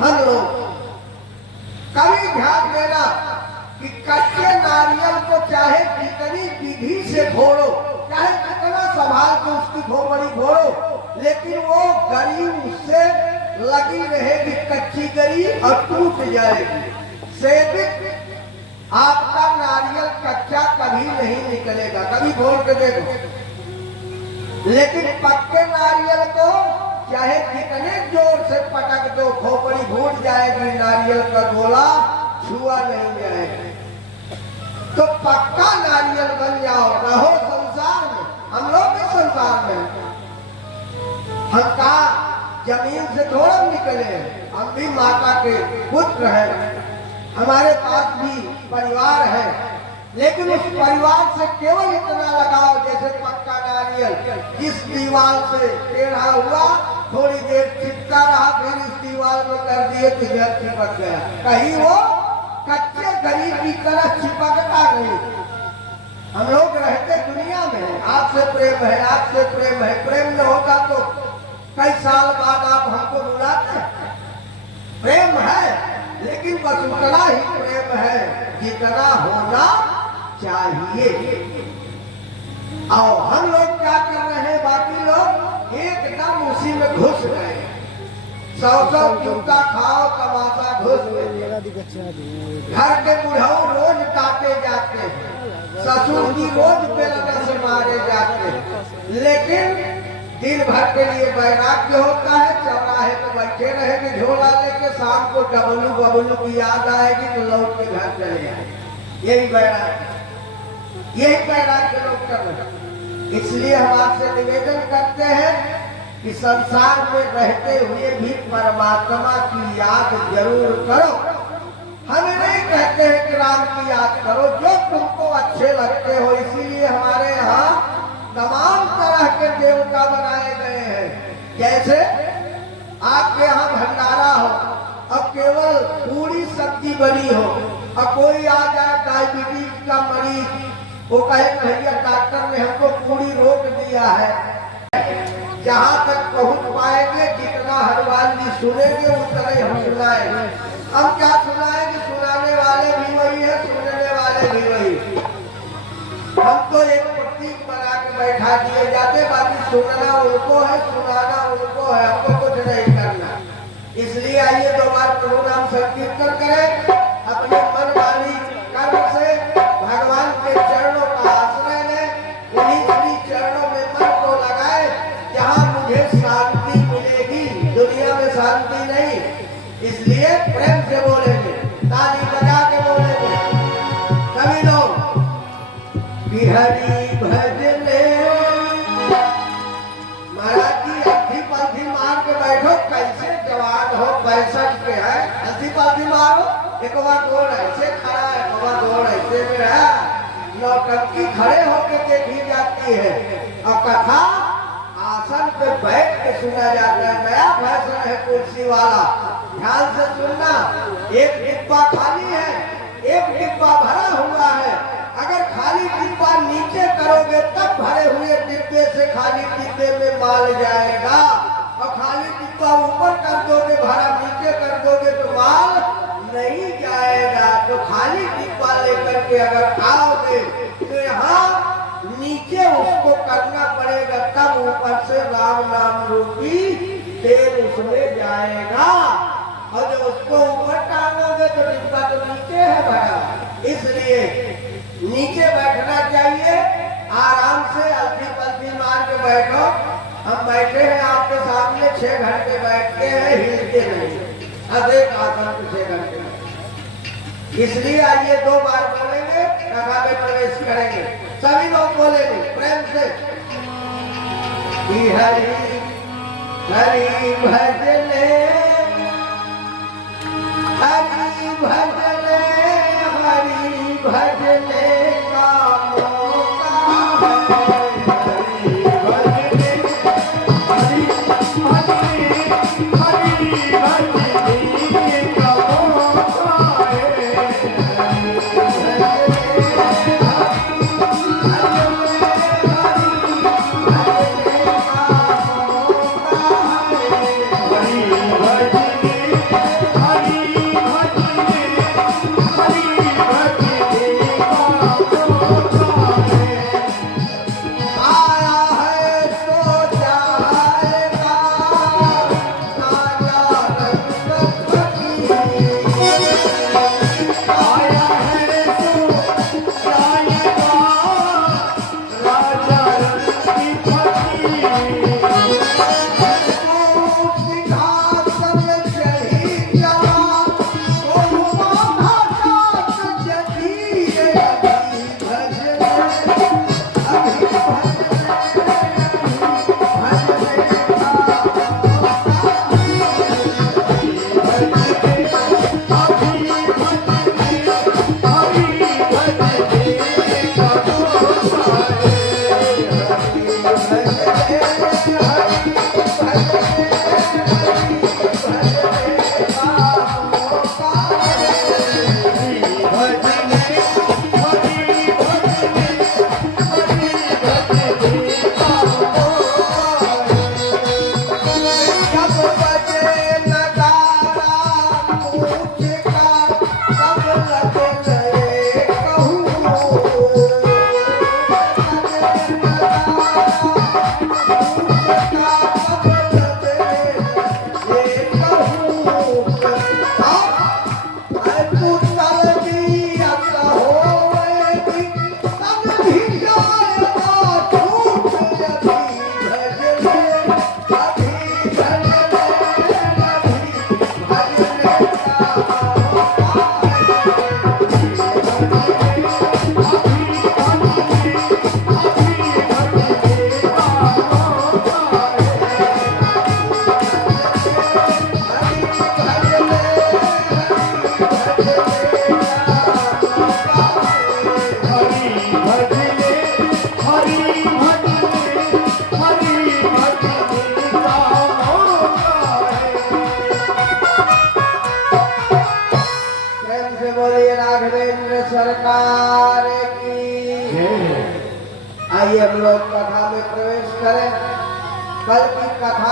हम लोग कभी ध्यान देना कि कच्चे नारियल को चाहे कितनी विधि से फोड़ो, चाहे कितना संभाल के उसकी खोपड़ी फोड़ो, लेकिन वो गरी उससे लगी रहेगी, कच्ची गरी, और टूट जाएगी। सेवित आपका नारियल कच्चा कभी नहीं निकलेगा, कभी फोड़ के देखो। लेकिन पक्के नारियल को चाहे कितने जोर से पटक दो, खोपड़ी फूट जाएगी, नारियल का गोला छुआ नहीं जाएगा। तो पक्का नारियल बन जाओ, रहो संसार में। हम लोग भी संसार में, हम कहा जमीन से थोड़ा निकले, हम भी माता के पुत्र हैं, हमारे पास भी परिवार है, लेकिन उस परिवार से केवल इतना लगाओ जैसे पक्का नारियल जिस दीवार से टेढ़ा हुआ, थोड़ी देर चिपका रहा, फिर इस दीवार में कर दिए तो जब चिपक गया, कहीं वो कच्चे गरी की तरह चिपकता नहीं। हम लोग रहते दुनिया में, आपसे प्रेम है, आपसे प्रेम है, प्रेम न होता तो कई साल बाद आप हमको बुलाते। प्रेम है, लेकिन बस उतना ही प्रेम है जितना होना चाहिए। और हम लोग क्या कर रहे हैं, बाकी लोग एकदम उसी में घुस गए। 100 जूता खाओ, तमाशा घुस गए। घर के बुढ़ाऊ रोज काटे जाते हैं, ससुर की रोज बेलना से मारे जाते हैं, लेकिन दिन भर के लिए वैराग्य होता है। चौराहे पे बैठे रहेंगे झोला लेके, शाम को डबलू बबलू की याद आएगी तो लौट के घर चले आएंगे। यही वैराग्य लोग कर रहे हैं। इसलिए हम आपसे निवेदन करते हैं कि संसार में रहते हुए भी परमात्मा की याद जरूर करो। हम नहीं कहते हैं कि राम की याद करो, जो तुमको अच्छे लगते हो। इसीलिए हमारे यहाँ तमाम तरह के देवता बनाए गए हैं। जैसे आपके यहाँ भंडारा हो, अब केवल पूरी सब्जी बनी हो, और कोई आ जाए डायबिटीज का मरीज, वो कहे भैया डॉक्टर ने हमको पूरी रोक दिया है। जहाँ तक पहुँच पाएंगे, जितना हनुमान जी सुनेंगे उतना ही हम सुनाएंगे। हम क्या सुनाएंगे, सुनाने वाले भी वही है, सुनने वाले भी वही। हम तो एक प्रतीक बना के बैठा दिए जाते, बाकी सुनना उनको है, सुनाना उनको है, हमको कुछ नहीं करना। इसलिए आइए 2 बार प्रभु नाम संकीर्तन करें, अपने मन वाली कर्म से भगवान के चरणों का आश्रय लें, उन्हीं श्री चरणों में मन को लगाए, जहाँ मुझे शांति मिलेगी। दुनिया में शांति नहीं, इसलिए प्रेम से बोलेंगे, ताली बजा के बोलेंगे सभी लोग। हरि भजने महाराज जी, अर्थी पर्थी मार के बैठो, कैसे जवान हो, 65 के है, अर्थी पर्थी मारो। एक बार गोड़ ऐसे खड़ा है, एक बार गोड़ ऐसे में है, नौटंकी खड़े होके देखी जाती है, और कथा आसन पे बैठ के सुना जाता है। नया फैशन है कुर्सी वाला, ध्यान से सुनना। एक डिब्बा खाली है, एक डिब्बा भरा हुआ है। अगर खाली डिब्बा नीचे करोगे तब भरे हुए डिब्बे से खाली डिब्बे में माल जाएगा, और खाली डिब्बा ऊपर कर दोगे, भरा नीचे कर दोगे तो माल नहीं जाएगा। तो खाली डिब्बा लेकर के अगर आओगे तो यहाँ नीचे उसको करना पड़ेगा, तब ऊपर से राम नाम रूपी तेल उसमें जाएगा। और जब उसको ऊपर टांगोगे तो डिब्बा तो नीचे है भरा। इसलिए नीचे बैठना चाहिए, आराम से अल्फी पल्फी मार के बैठो। हम बैठे हैं आपके सामने 6 घंटे बैठते हैं, हिलते नहीं, अदेख आसन पे 6 घंटे। इसलिए आइए 2 बार बोलेंगे, कथा में प्रवेश करेंगे, सभी लोग बोलेंगे प्रेम से। हरि हरि भजने, हरि भजने, हरि भजने का मौका है। हरि भजने, हरि भजने, हरि भजने का मौका है। हरि भजने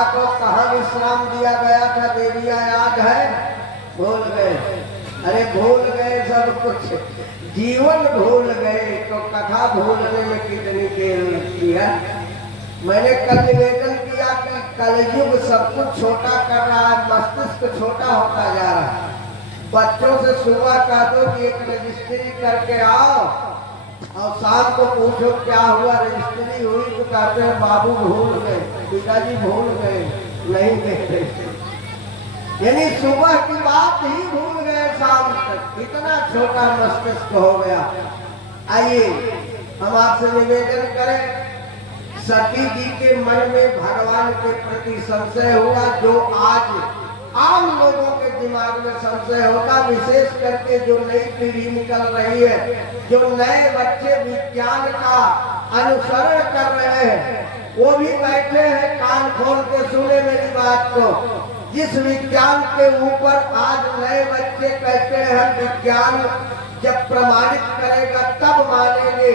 को कहाँ विश्राम दिया गया था देविया याद है? भूल गए। अरे भूल गए सब कुछ, जीवन भूल गए तो कथा भूलने में कितनी देर लगती है। मैंने कल निवेदन किया कि कलयुग सब कुछ छोटा कर रहा है, मस्तिष्क छोटा होता जा रहा है। बच्चों से सुबह कह दो कि एक रजिस्ट्री करके आओ और शाम को पूछो क्या हुआ, रजिस्ट्री हुई तो कहते हैं बाबू भूल गए, पिताजी भूल गए, नहीं देते। यानी सुबह की बात ही भूल गए शाम तक, इतना छोटा मस्तिष्क हो गया। आइए हम आपसे निवेदन करें, सती जी के मन में भगवान के प्रति संशय हुआ, जो आज आम लोगों के दिमाग में संशय होता, विशेष करके जो नई पीढ़ी निकल रही है, जो नए बच्चे विज्ञान का अनुसरण कर रहे हैं, वो भी बैठे हैं कान खोल के सुने मेरी बात को। जिस विज्ञान के ऊपर आज नए बच्चे कहते हैं विज्ञान जब प्रमाणित करेगा तब मानेंगे,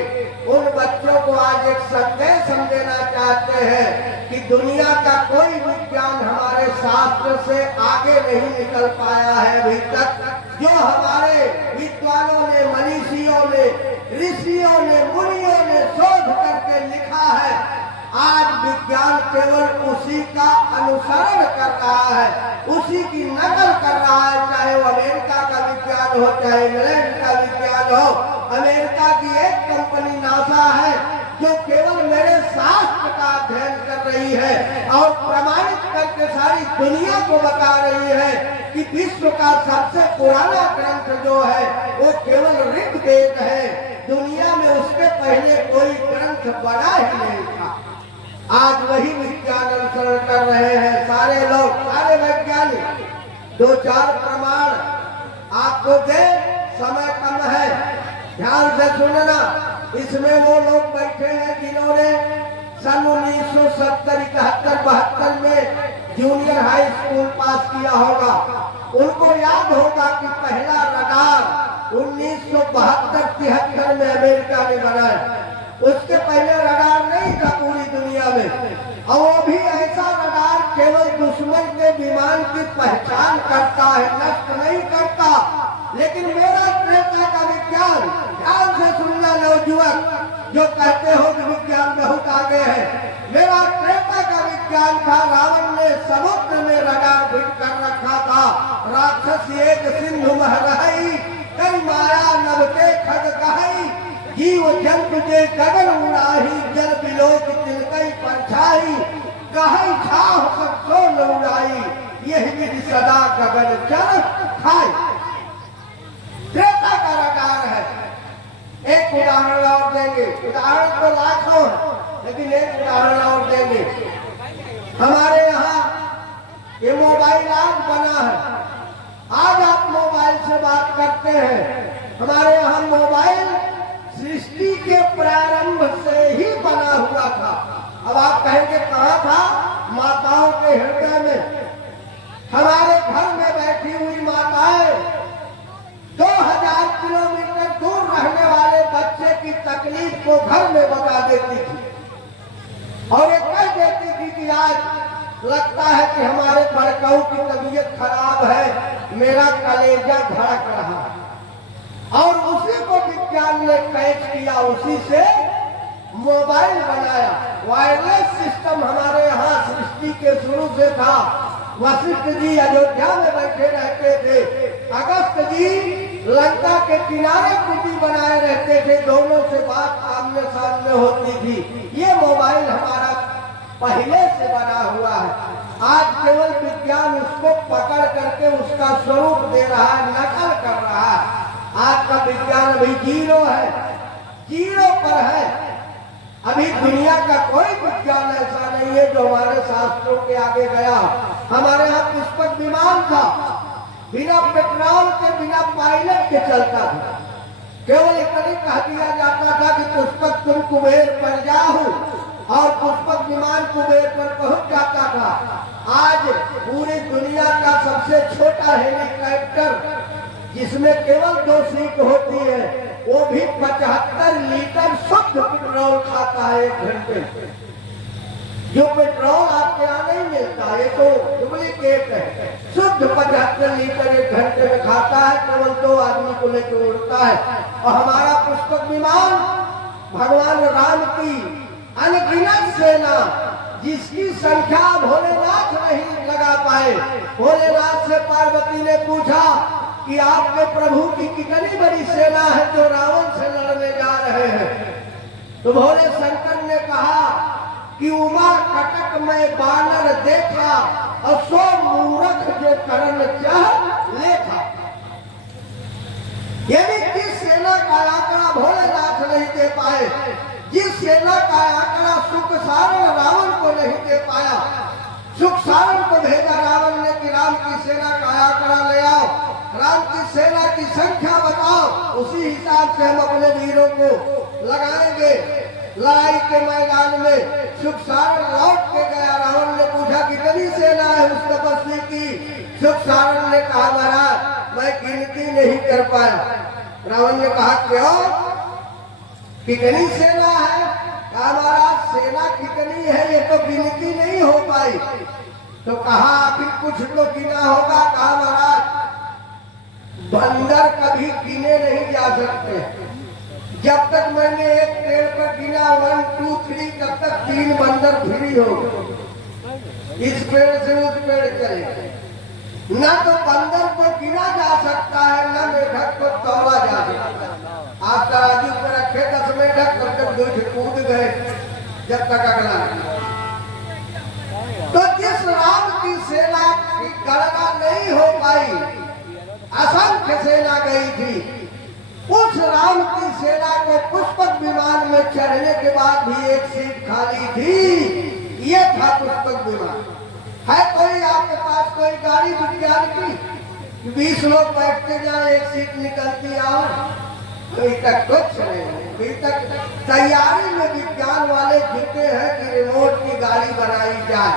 उन बच्चों को आज एक संदेश हम देना चाहते हैं कि दुनिया का कोई विज्ञान हमारे शास्त्र से आगे नहीं निकल पाया है अभी तक। जो हमारे विद्वानों ने, मनीषियों ने, ऋषियों ने, मुनियों ने शोध करके लिखा है, आज विज्ञान केवल उसी का अनुसरण कर रहा है, उसी की नकल कर रहा है। चाहे वो अमेरिका का विज्ञान हो, चाहे इंग्लैंड का विज्ञान हो। अमेरिका की एक कंपनी नासा है जो केवल मेरे शास्त्र का अध्ययन कर रही है और प्रमाणित करके सारी दुनिया को बता रही है कि विश्व का सबसे पुराना ग्रंथ जो है वो केवल ऋग्वेद है। दुनिया में उसके पहले कोई ग्रंथ बना ही नहीं था। आज वही विज्ञान अनुसरण कर रहे हैं सारे लोग, सारे वैज्ञानिक। दो चार प्रमाण आपको दे, समय कम है, ध्यान से सुनना। इसमें वो लोग बैठे हैं जिन्होंने सन 1970, 71, 72 में जूनियर हाई स्कूल पास किया होगा। उनको याद होगा कि पहला रडार 1972-73 में अमेरिका ने बनाया। उसके पहले रडार नहीं था पूरी दुनिया में, और वो भी ऐसा रडार केवल दुश्मन के विमान की पहचान करता है, नष्ट नहीं करता। लेकिन मेरा त्रेता का विज्ञान, ध्यान से सुनना नौजुवान जो कहते हो कि विज्ञान बहुत आगे है, मेरा त्रेता का विज्ञान था। रावण ने समुद्र में रडार फिट कर रखा था। राक्षस एक सिंधु महरही, कई माया नभते खग कही, जीव जंतु जे गगन उड़ाही, जल बिलोक तिलकई परछाई, कही छाह सबको न उड़ाई, यह विधि सदा गगन चल खाई। त्रेता का रडार है। एक उदाहरण और देंगे, उदाहरण तो लाखों है, लेकिन एक उदाहरण और देंगे। हमारे यहाँ ये मोबाइल आज बना है, आज आप मोबाइल से बात करते हैं। हमारे यहाँ मोबाइल सृष्टि के प्रारंभ से ही बना हुआ था। अब आप कहेंगे कहाँ था? माताओं के हृदय में। हमारे घर में बैठी हुई माताएं 2000 किलोमीटर दूर रहने वाले बच्चे की तकलीफ को घर में बता देती थी और ये कह देती थी कि आज लगता है कि हमारे बड़काऊ की तबीयत खराब है, मेरा कलेजा धड़क रहा है। और उसी को विज्ञान ने कैच किया, उसी से मोबाइल बनाया। वायरलेस सिस्टम हमारे यहाँ सृष्टि के शुरू से था। वशिष्ठ जी अयोध्या में बैठे रहते थे, अगस्त जी लंका के किनारे कुटी बनाए रहते थे, दोनों से बात आमने सामने होती थी। ये मोबाइल हमारा पहले से बना हुआ है। आज केवल विज्ञान उसको पकड़ करके उसका स्वरूप दे रहा है, नकल कर रहा है। आज का विज्ञान अभी जीरो है, जीरो पर है। अभी दुनिया का कोई विज्ञान ऐसा नहीं है जो हमारे शास्त्रों के आगे गया। हमारे यहाँ पुष्पक विमान था, बिना पेट्रोल के, बिना पायलट के चलता था। केवल इतना कह दिया जाता था कि पुष्पक तुम कुबेर पर जाओ, और पुष्पक विमान कुबेर पर पहुंच जाता था। आज पूरी दुनिया का सबसे छोटा हेलीकॉप्टर जिसमें केवल 2 सीट होती है, वो भी 75 लीटर शुद्ध पेट्रोल खाता है 1 घंटे। जो पेट्रोल आपके यहाँ नहीं मिलता, ये तो डुप्लीकेट है। शुद्ध 75 लीटर एक घंटे में खाता है, केवल 2 आदमी को लेकर उड़ता है। और हमारा पुष्पक विमान भगवान राम की अनगिनत सेना, जिसकी संख्या भोलेनाथ नहीं लगा पाए। भोलेनाथ से पार्वती ने पूछा कि आपके प्रभु की कितनी बड़ी सेना है जो रावण से लड़ने जा रहे हैं। तो भोले शंकर ने कहा कि उमा कटक में बानर देखा और 100 मूर्ख जो करण चाह लेखा। यदि किस सेना का आंकड़ा भोलेनाथ नहीं दे पाए, जिस सेना का आंकड़ा सुख सारण रावण को नहीं दे पाया, सुख सारण को भेजा रावण ने कि राम की सेना का आंकड़ा ले आओ, राम की सेना की संख्या बताओ, उसी हिसाब से हम अपने वीरों को लगाएंगे लड़ाई के मैदान में। सुख सारण लौट के गया, रावण ने पूछा कितनी सेना है उस तपस्वी की। सुख सारण ने कहा महाराज मैं गिनती नहीं कर पाया। रावण ने कहा क्यों, कितनी सेना है? कहा महाराज सेना कितनी है ये तो गिनती नहीं हो पाई। तो कहा फिर कुछ तो गिना होगा। कहा महाराज बंदर कभी गिने नहीं जा सकते। जब तक मैंने एक पेड़ पर गिना 1 2 3 तब तक 3 बंदर फ्री हो गए। इस पेड़ से उस पेड़ चले। न तो बंदर को गिना जा सकता है, न मेढक को तोड़ा जा सकता है। आप तराजू पे रखे 10 मेढक, तब तक 2 कूद गए जब तक अगला। तो जिस राम की सेना की गणना नहीं हो पाई, असंख्य सेना गई थी, उस राम की सेना को पुष्पक विमान में चढ़ने के बाद भी एक सीट खाली थी। ये था पुष्पक विमान। है कोई आपके पास कोई गाड़ी विज्ञान की 20 लोग बैठते जाए, एक सीट निकलती आओ? अभी तक कुछ नहीं। अभी तक तैयारी में विज्ञान वाले जुटे हैं कि रिमोट की गाड़ी बनाई जाए,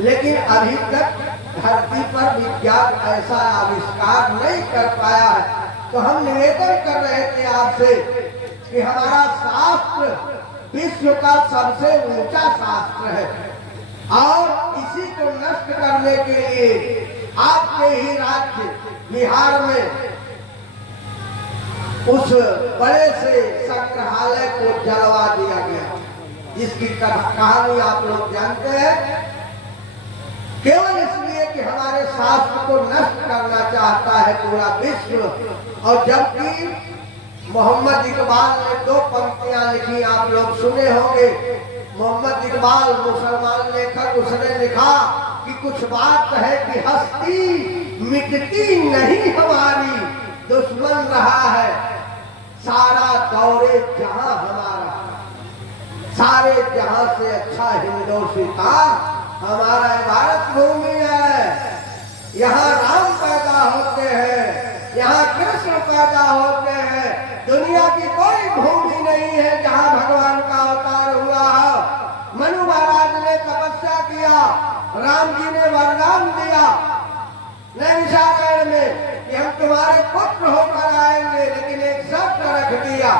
लेकिन अभी तक धरती पर विज्ञान ऐसा आविष्कार नहीं कर पाया है। तो हम निवेदन कर रहे थे आपसे कि हमारा शास्त्र विश्व का सबसे ऊंचा शास्त्र है और इसी को नष्ट करने के लिए आपके ही राज्य बिहार में उस बड़े से संग्रहालय को जलवा दिया गया, जिसकी कहानी आप लोग जानते हैं। केवल इसलिए कि हमारे शास्त्र को नष्ट करना चाहता है पूरा विश्व। और जबकि मोहम्मद इकबाल ने 2 पंक्तियां लिखी, आप लोग सुने होंगे। मोहम्मद इकबाल मुसलमान लेखक, उसने लिखा कि कुछ बात है कि हस्ती मिटती नहीं हमारी, दुश्मन रहा है सारा दौरे जहां हमारा। सारे जहां से अच्छा हिंदुस्तान हमारा भारत भूमि है। यहाँ राम पैदा होते हैं, यहाँ कृष्ण पैदा होते हैं। दुनिया की कोई भूमि नहीं है जहाँ भगवान का अवतार हुआ हो। मनु महाराज ने तपस्या किया, राम जी ने वरदान दिया नैमिषारण्य में कि हम तुम्हारे पुत्र होकर आएंगे, लेकिन एक शर्त रख दिया।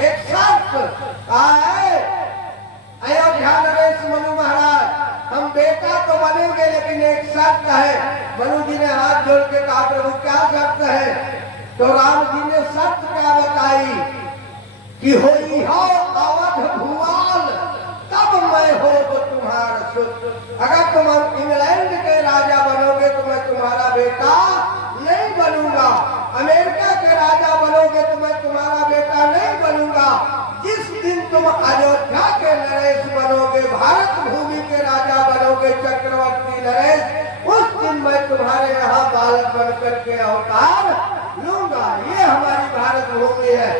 एक शर्त आए अयोध्या नरेश मनु महाराज, हम बेटा तो बनेंगे लेकिन एक शर्त है। मनु जी ने हाथ जोड़ के कहा प्रभु क्या शर्त है? तो राम जी ने शर्त क्या बताई कि होई हो अवध भुआल तब मैं हो तुम्हारा सुत। अगर तुम इंग्लैंड के राजा बनोगे तो मैं तुम्हारा बेटा नहीं बनूंगा, अमेरिका के राजा बनोगे तो मैं तुम्हारा बेटा नहीं बनूंगा। जिस दिन तुम अयोध्या के नरेश बनोगे, भारत भूमि के राजा बनोगे, चक्रवर्ती नरेश, उस दिन मैं तुम्हारे यहाँ बालक बनकर के अवतार लूंगा। ये हमारी भारत भूमि है,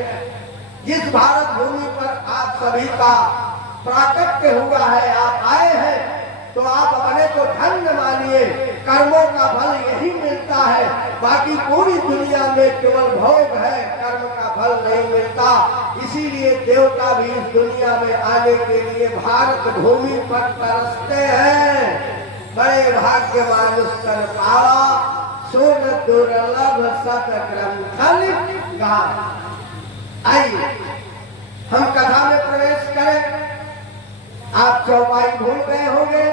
जिस भारत भूमि पर आप सभी का प्राकट्य हुआ है। आप आए हैं तो आप अपने को धन्य मानिए, कर्मों का फल यही मिलता है। बाकी पूरी दुनिया में केवल भोग है, कर्म का फल नहीं मिलता। इसीलिए देवता भी इस दुनिया में आने के लिए भारत भूमि पर तरसते हैं। बड़े भाग्यवान कर पावा सुन दुर्लभ सत ग्रंथन गान। आइए हम कथा में प्रवेश करें। आप चौपाई भूल गए होंगे।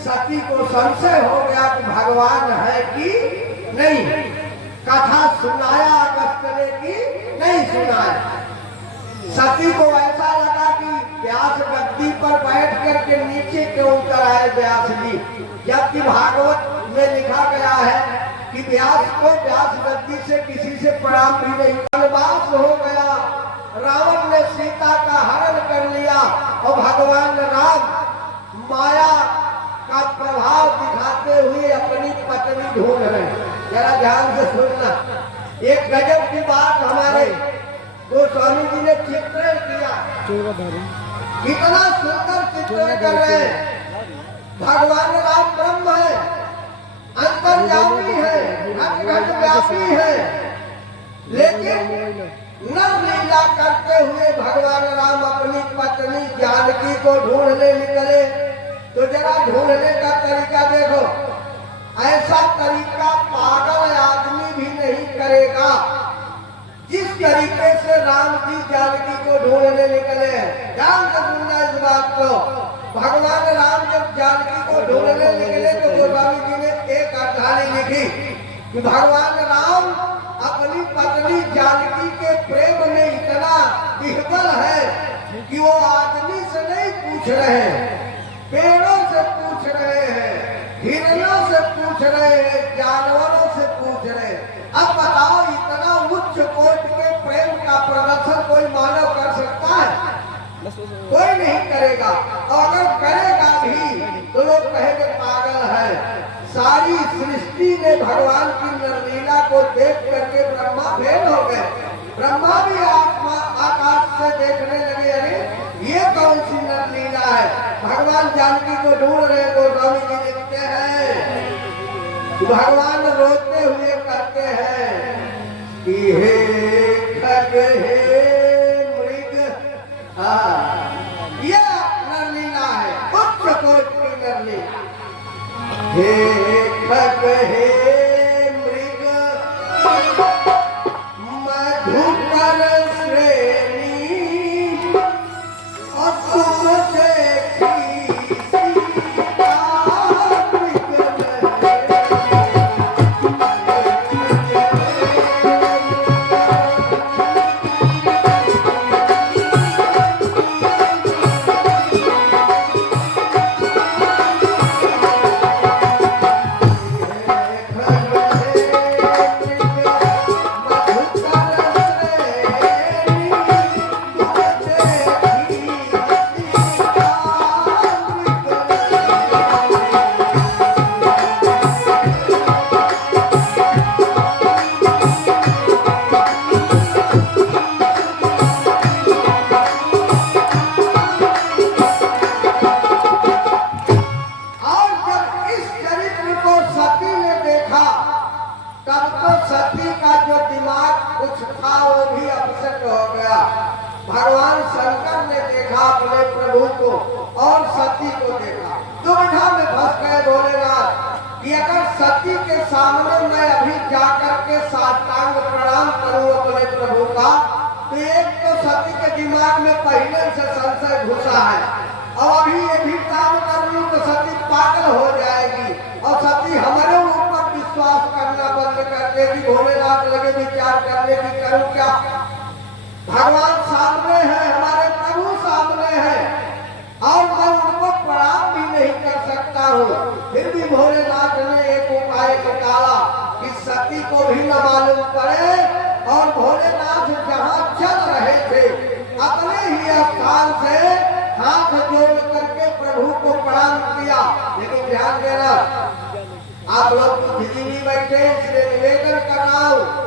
सती को संशय हो गया कि भगवान है कि नहीं। कथा सुनाया अगस्त ने कि नहीं सुनाया। सती को ऐसा लगा कि व्यास गद्दी पर बैठ करके नीचे क्यों उतर आए व्यास जी, जबकि भागवत में लिखा गया है कि व्यास को व्यास गद्दी से किसी से प्रणाम भी नहीं। वनवास हो गया, रावण ने सीता का हरण कर लिया और भगवान राम माया का प्रभाव दिखाते हुए अपनी पत्नी ढूंढ रहे। जरा ध्यान से सुनना, एक गजब की बात हमारे गोस्वामी जी ने चित्रण किया। कितना सुंदर चित्रण कर रहे हैं। भगवान राम ब्रह्म है, अंतर्यामी है, घट व्यापी है, लेकिन नर लीला करते हुए भगवान राम अपनी पत्नी जानकी को ढूंढने निकले। तो जरा ढूंढने का तरीका देखो, ऐसा तरीका पागल आदमी भी नहीं करेगा जिस तरीके से राम जी जानकी को ढूंढने निकले हैं। ध्यान से सुनना इस बात को। भगवान राम जब जानकी को ढूंढने निकले तो गोस्वामी जी ने एक कहानी लिखी कि भगवान राम अपनी पत्नी जानकी के प्रेम में इतना विह्वल है कि वो आदमी से नहीं पूछ रहे हैं, पेड़ों से पूछ रहे हैं, हिरणों से पूछ रहे हैं, जानवरों से पूछ रहे हैं। अब बताओ, इतना उच्च कोटि के प्रेम का प्रदर्शन कोई मानव कर सकता है? कोई नहीं करेगा। और अगर करेगा भी तो लोग कहेंगे पागल है। सारी सृष्टि ने भगवान की नरलीला को देख करके ब्रह्मा फेल हो गए। ब्रह्मा भी आकाश से देखने लगे, अरे ये कौन सी नरलीला है। भगवान जानकी को ढूंढ रहे। गोस्वामी जी लिखते हैं भगवान रोते हुए कहते हैं कि हे खग हे मृग, ये नरलीला है, उच्च कोटि की नरलीला। हे खग हे मृग मधुकर श्रेणी और तुम देखी सीता भगवान शंकर ने देखा अपने प्रभु को और सती को देखा। दुविधा में फंस गए भोलेनाथ कि अगर सती के सामने मैं अभी जाकर के साष्टांग प्रणाम करूं अपने प्रभु का, तो एक तो सती के दिमाग में पहले से संशय घुसा है, और अभी ये भी काम कर लूं तो सती पागल हो जाएगी और सती हमारे ऊपर विश्वास करना बंद कर देगी। भोलेनाथ लगे विचार करने की, करूं क्या। भगवान सामने है, हमारे प्रभु सामने है और मैं उनको प्रणाम भी नहीं कर सकता हूँ। फिर भी भोलेनाथ ने एक उपाय निकाला कि सती को भी न मालूम पड़े, और भोलेनाथ जहाँ चल रहे थे अपने ही स्थान से हाथ जोड़ करके प्रभु को प्रणाम किया। लेकिन ध्यान देना, आप लोग तो दिल्ली बैठे, इसलिए निवेदन कर रहा हूँ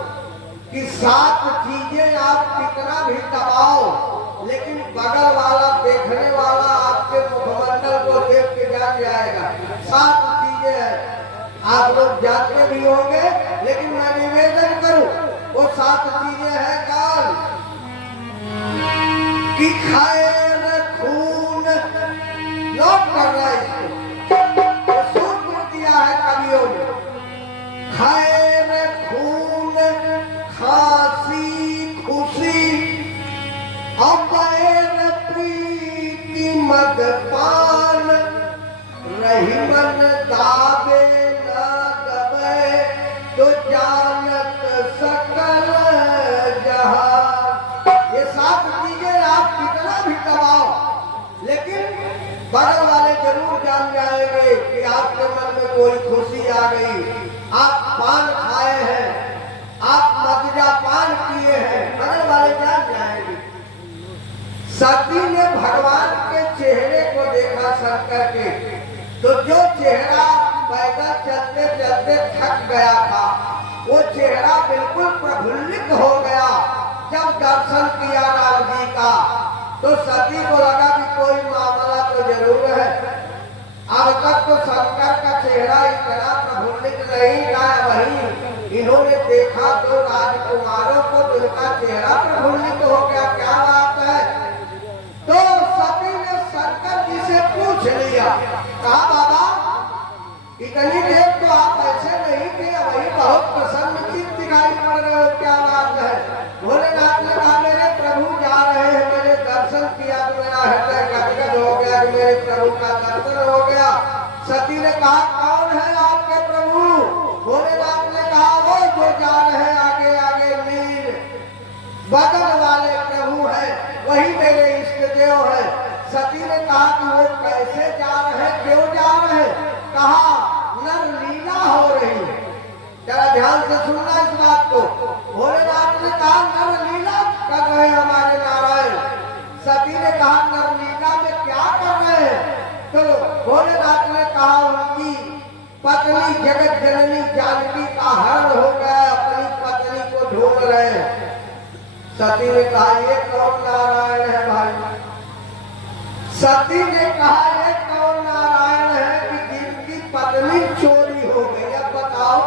कि 7 चीजें आप कितना भी दबाओ, लेकिन बगल वाला देखने वाला आपके मुखमंडल को देख के जान जाएगा। 7 चीजें हैं, आप लोग जानते भी होंगे, लेकिन मैं निवेदन करूं वो 7 चीजें हैं। काल कि खैर खून नोट कर रहा है, इसको सूत्र दिया है कवियों ने। खैर खून, खांसी खुशी, अबैर प्रीति मदपान रही मन दावे न दबे तो जानत सकल जहां। ये सात चीजें आप कितना भी दबाओ लेकिन बगल वाले जरूर जान जाएंगे कि आपके मन में कोई खुशी आ गई। आप पान खाए हैं, आप मदिरा पान किए हैं, बगल वाले जान जाएंगे। सती ने भगवान के चेहरे को देखा शंकर के, तो जो चेहरा पैदल चलते चलते थक गया था वो चेहरा बिल्कुल प्रफुल्लित हो गया। जब दर्शन किया राम जी का तो सती को लगा कि कोई मामला तो जरूर है। अब तक तो शंकर का चेहरा इतना प्रफुल्लित नहीं था, वहीं इन्होंने देखा तो राजकुमारों को उनका चेहरा प्रफुल्लित हो गया। क्या बात है? तो सती ने शंकर जी से पूछ लिया, कहा बाबा इतनी देर तो आप ऐसे नहीं थे, वही बहुत प्रसन्न चित्त दिखाई पड़ रहे हो, क्या बात है? भोलेनाथ ने कहा मेरे प्रभु जा रहे हैं, मैंने दर्शन किया तो मेरा हृदय गदगद हो गया कि मेरे प्रभु का दर्शन हो गया। सती ने कहा कौन है आपके प्रभु? भोलेनाथ ने कहा वो जो जा रहे हैं आगे आगे मीर बदन वाले प्रभु है, वही मेरे इष्ट देव है। सती ने कहा कि वो कैसे जा रहे, क्यों जा रहे? कहा नर लीला हो रही है। जरा ध्यान से सुनना इस बात को। भोलेनाथ ने कहा नर लीला कर रहे हमारे नारायण। सती ने कहा नर लीला में क्या कर रहे हैं? तो भोलेनाथ ने कहा उनकी पत्नी जगत जननी जानकी का हरण हो गया, अपनी पत्नी को ढूंढ रहे हैं। सती ने कहा ये कौन नारायण है भाई? सती ने कहा ये कौन नारायण है कि जिनकी पत्नी चोरी हो गई? अब बताओ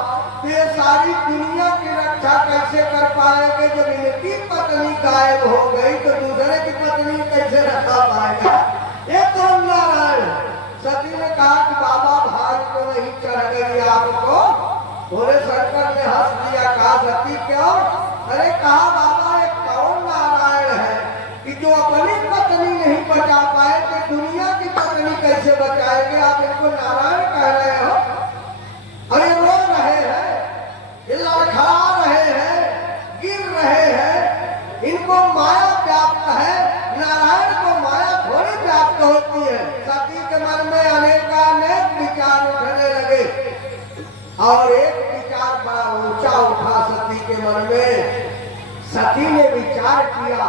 ये सारी दुनिया की रक्षा कैसे कर पाएंगे? जब इनकी पत्नी गायब हो गई तो दूसरे की पत्नी कैसे रखा पाएगा? ये कौन नारायण? सती ने कहा कि बाबा भाग तो नहीं चढ़ गई आपको? भोले शंकर ने हंस दिया, कहा सती क्यों? अरे कहा बाबा एक कौन नारायण है कि जो अपनी पत्नी नहीं बचा पाए तो दुनिया की पत्नी कैसे बचाएंगे? आप इनको नारायण कह रहे हो? अरे रो रहे हैं, लड़खड़ा रहे हैं, गिर रहे हैं, इनको माया व्याप्त है। नारायण को माया थोड़ी व्याप्त होती है। सती के मन में अनेक विचार उठने लगे और एक विचार बड़ा ऊंचा उठा सती के मन में। सती ने विचार किया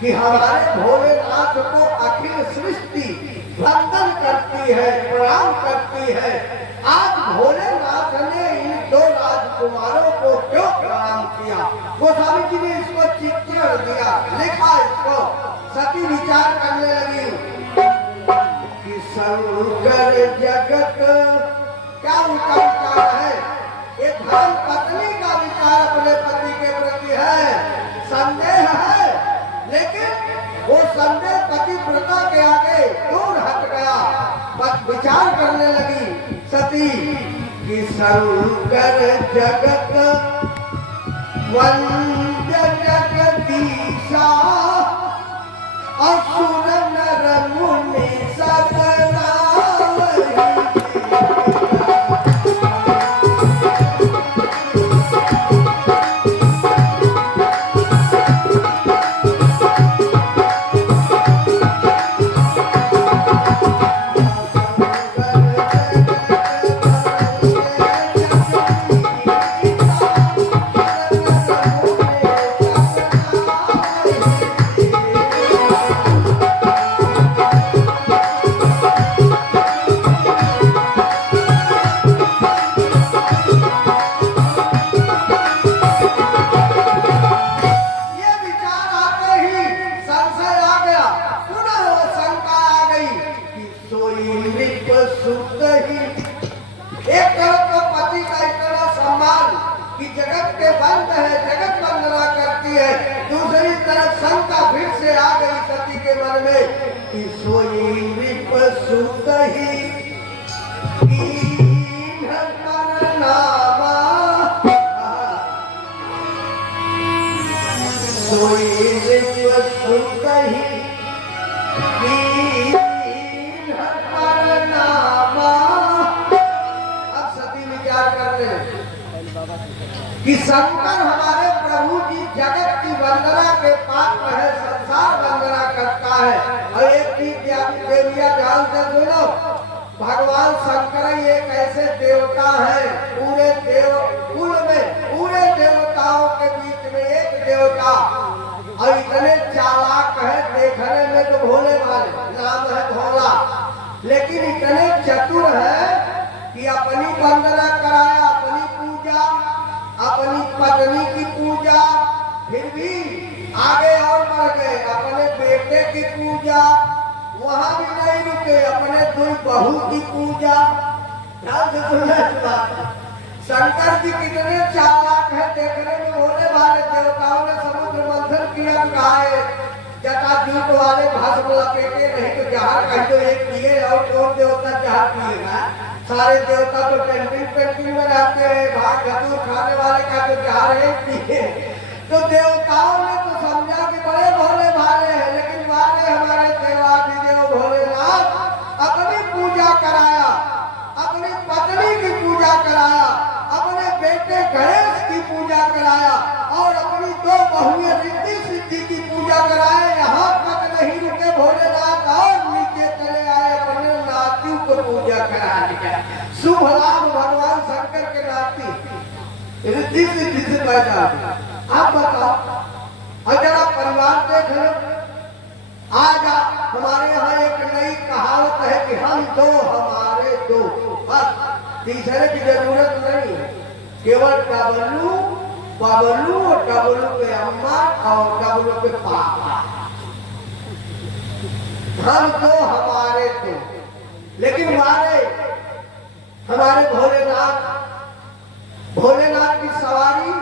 कि हमारे भोलेनाथ को अखिल सृष्टि वंदन करती है, प्रणाम करती है। आज भोलेनाथ ने इन दो राजकुमारों को क्यों प्रणाम किया? गोस्वामी जी ने इसको चित्रण दिया, लिखा इसको। सती विचार करने लगी कि शंकर जगत क्या उनका विचार है? एक धर्म पत्नी का विचार अपने पति के प्रति है, संदेह है, लेकिन वो संदेह पतिव्रता के आगे दूर हट गया। बस विचार करने लगी सती कि शंकर जगत वंद्य जगदीशा असुर नर मुनि सब नावहि। सोई सुख ही विचार करते हैं कि शंकर हमारे प्रभु जी जगत की वंदना के पात्र है, संसार वंदना करता है। और एक चीज देविया ध्यान से सुनो, भगवान शंकर ही एक ऐसे देवता है पूरे देव कुल में, पूरे देवताओं के बीच में एक देवता, और इतने चालाक है, देखने में तो भोले भाले, नाम है भोला, लेकिन इतने चतुर है कि अपनी वंदना कराया, अपनी पूजा, अपनी पत्नी की पूजा, फिर भी आगे और बढ़ गए, अपने बेटे की पूजा, वहां भी नहीं रुके, अपने दो बहू की पूजा। ध्यान से सुनना, शंकर जी कितने चालाक है, देखने में भोले भाले। देवताओं ने समुद्र मंथन किया, गाय जटाजूट वाले भस्म लपेटे, नहीं तो जहर कहीं तो एक पिए, और कौन देवता जहर पिएगा? सारे देवता तो पेंटिंग में रहते हैं, भाग धतूर खाने वाले का तो जहर एक पिए। तो देवताओं ने तो समझा कि बड़े भोले भाले हैं, लेकिन वाले हमारे देवाधिदेव भोलेनाथ अपनी पूजा कराया, अपनी पत्नी की पूजा कराया, अपने बेटे गणेश की पूजा कराया, और अपनी दो बहुएं रिद्धि सिद्धि की पूजा कराए। यहाँ तक नहीं रुके भोलेनाथ, और नीचे चले आए, अपने नातियों को पूजा करा दिया। शुभ लाभ भगवान शंकर के नाती रिद्धि सिद्धि से पैदा। आप बताओ, और जरा परिवार देख लो, आज हमारे यहाँ एक नई कहावत है कि हम दो हमारे दो, बस तीसरे की जरूरत नहीं है, केवल डबलू बबलू और डबलू के अम्मा और डबलू के पापा, हम दो हमारे दो। लेकिन हमारे भोलेनाथ की सवारी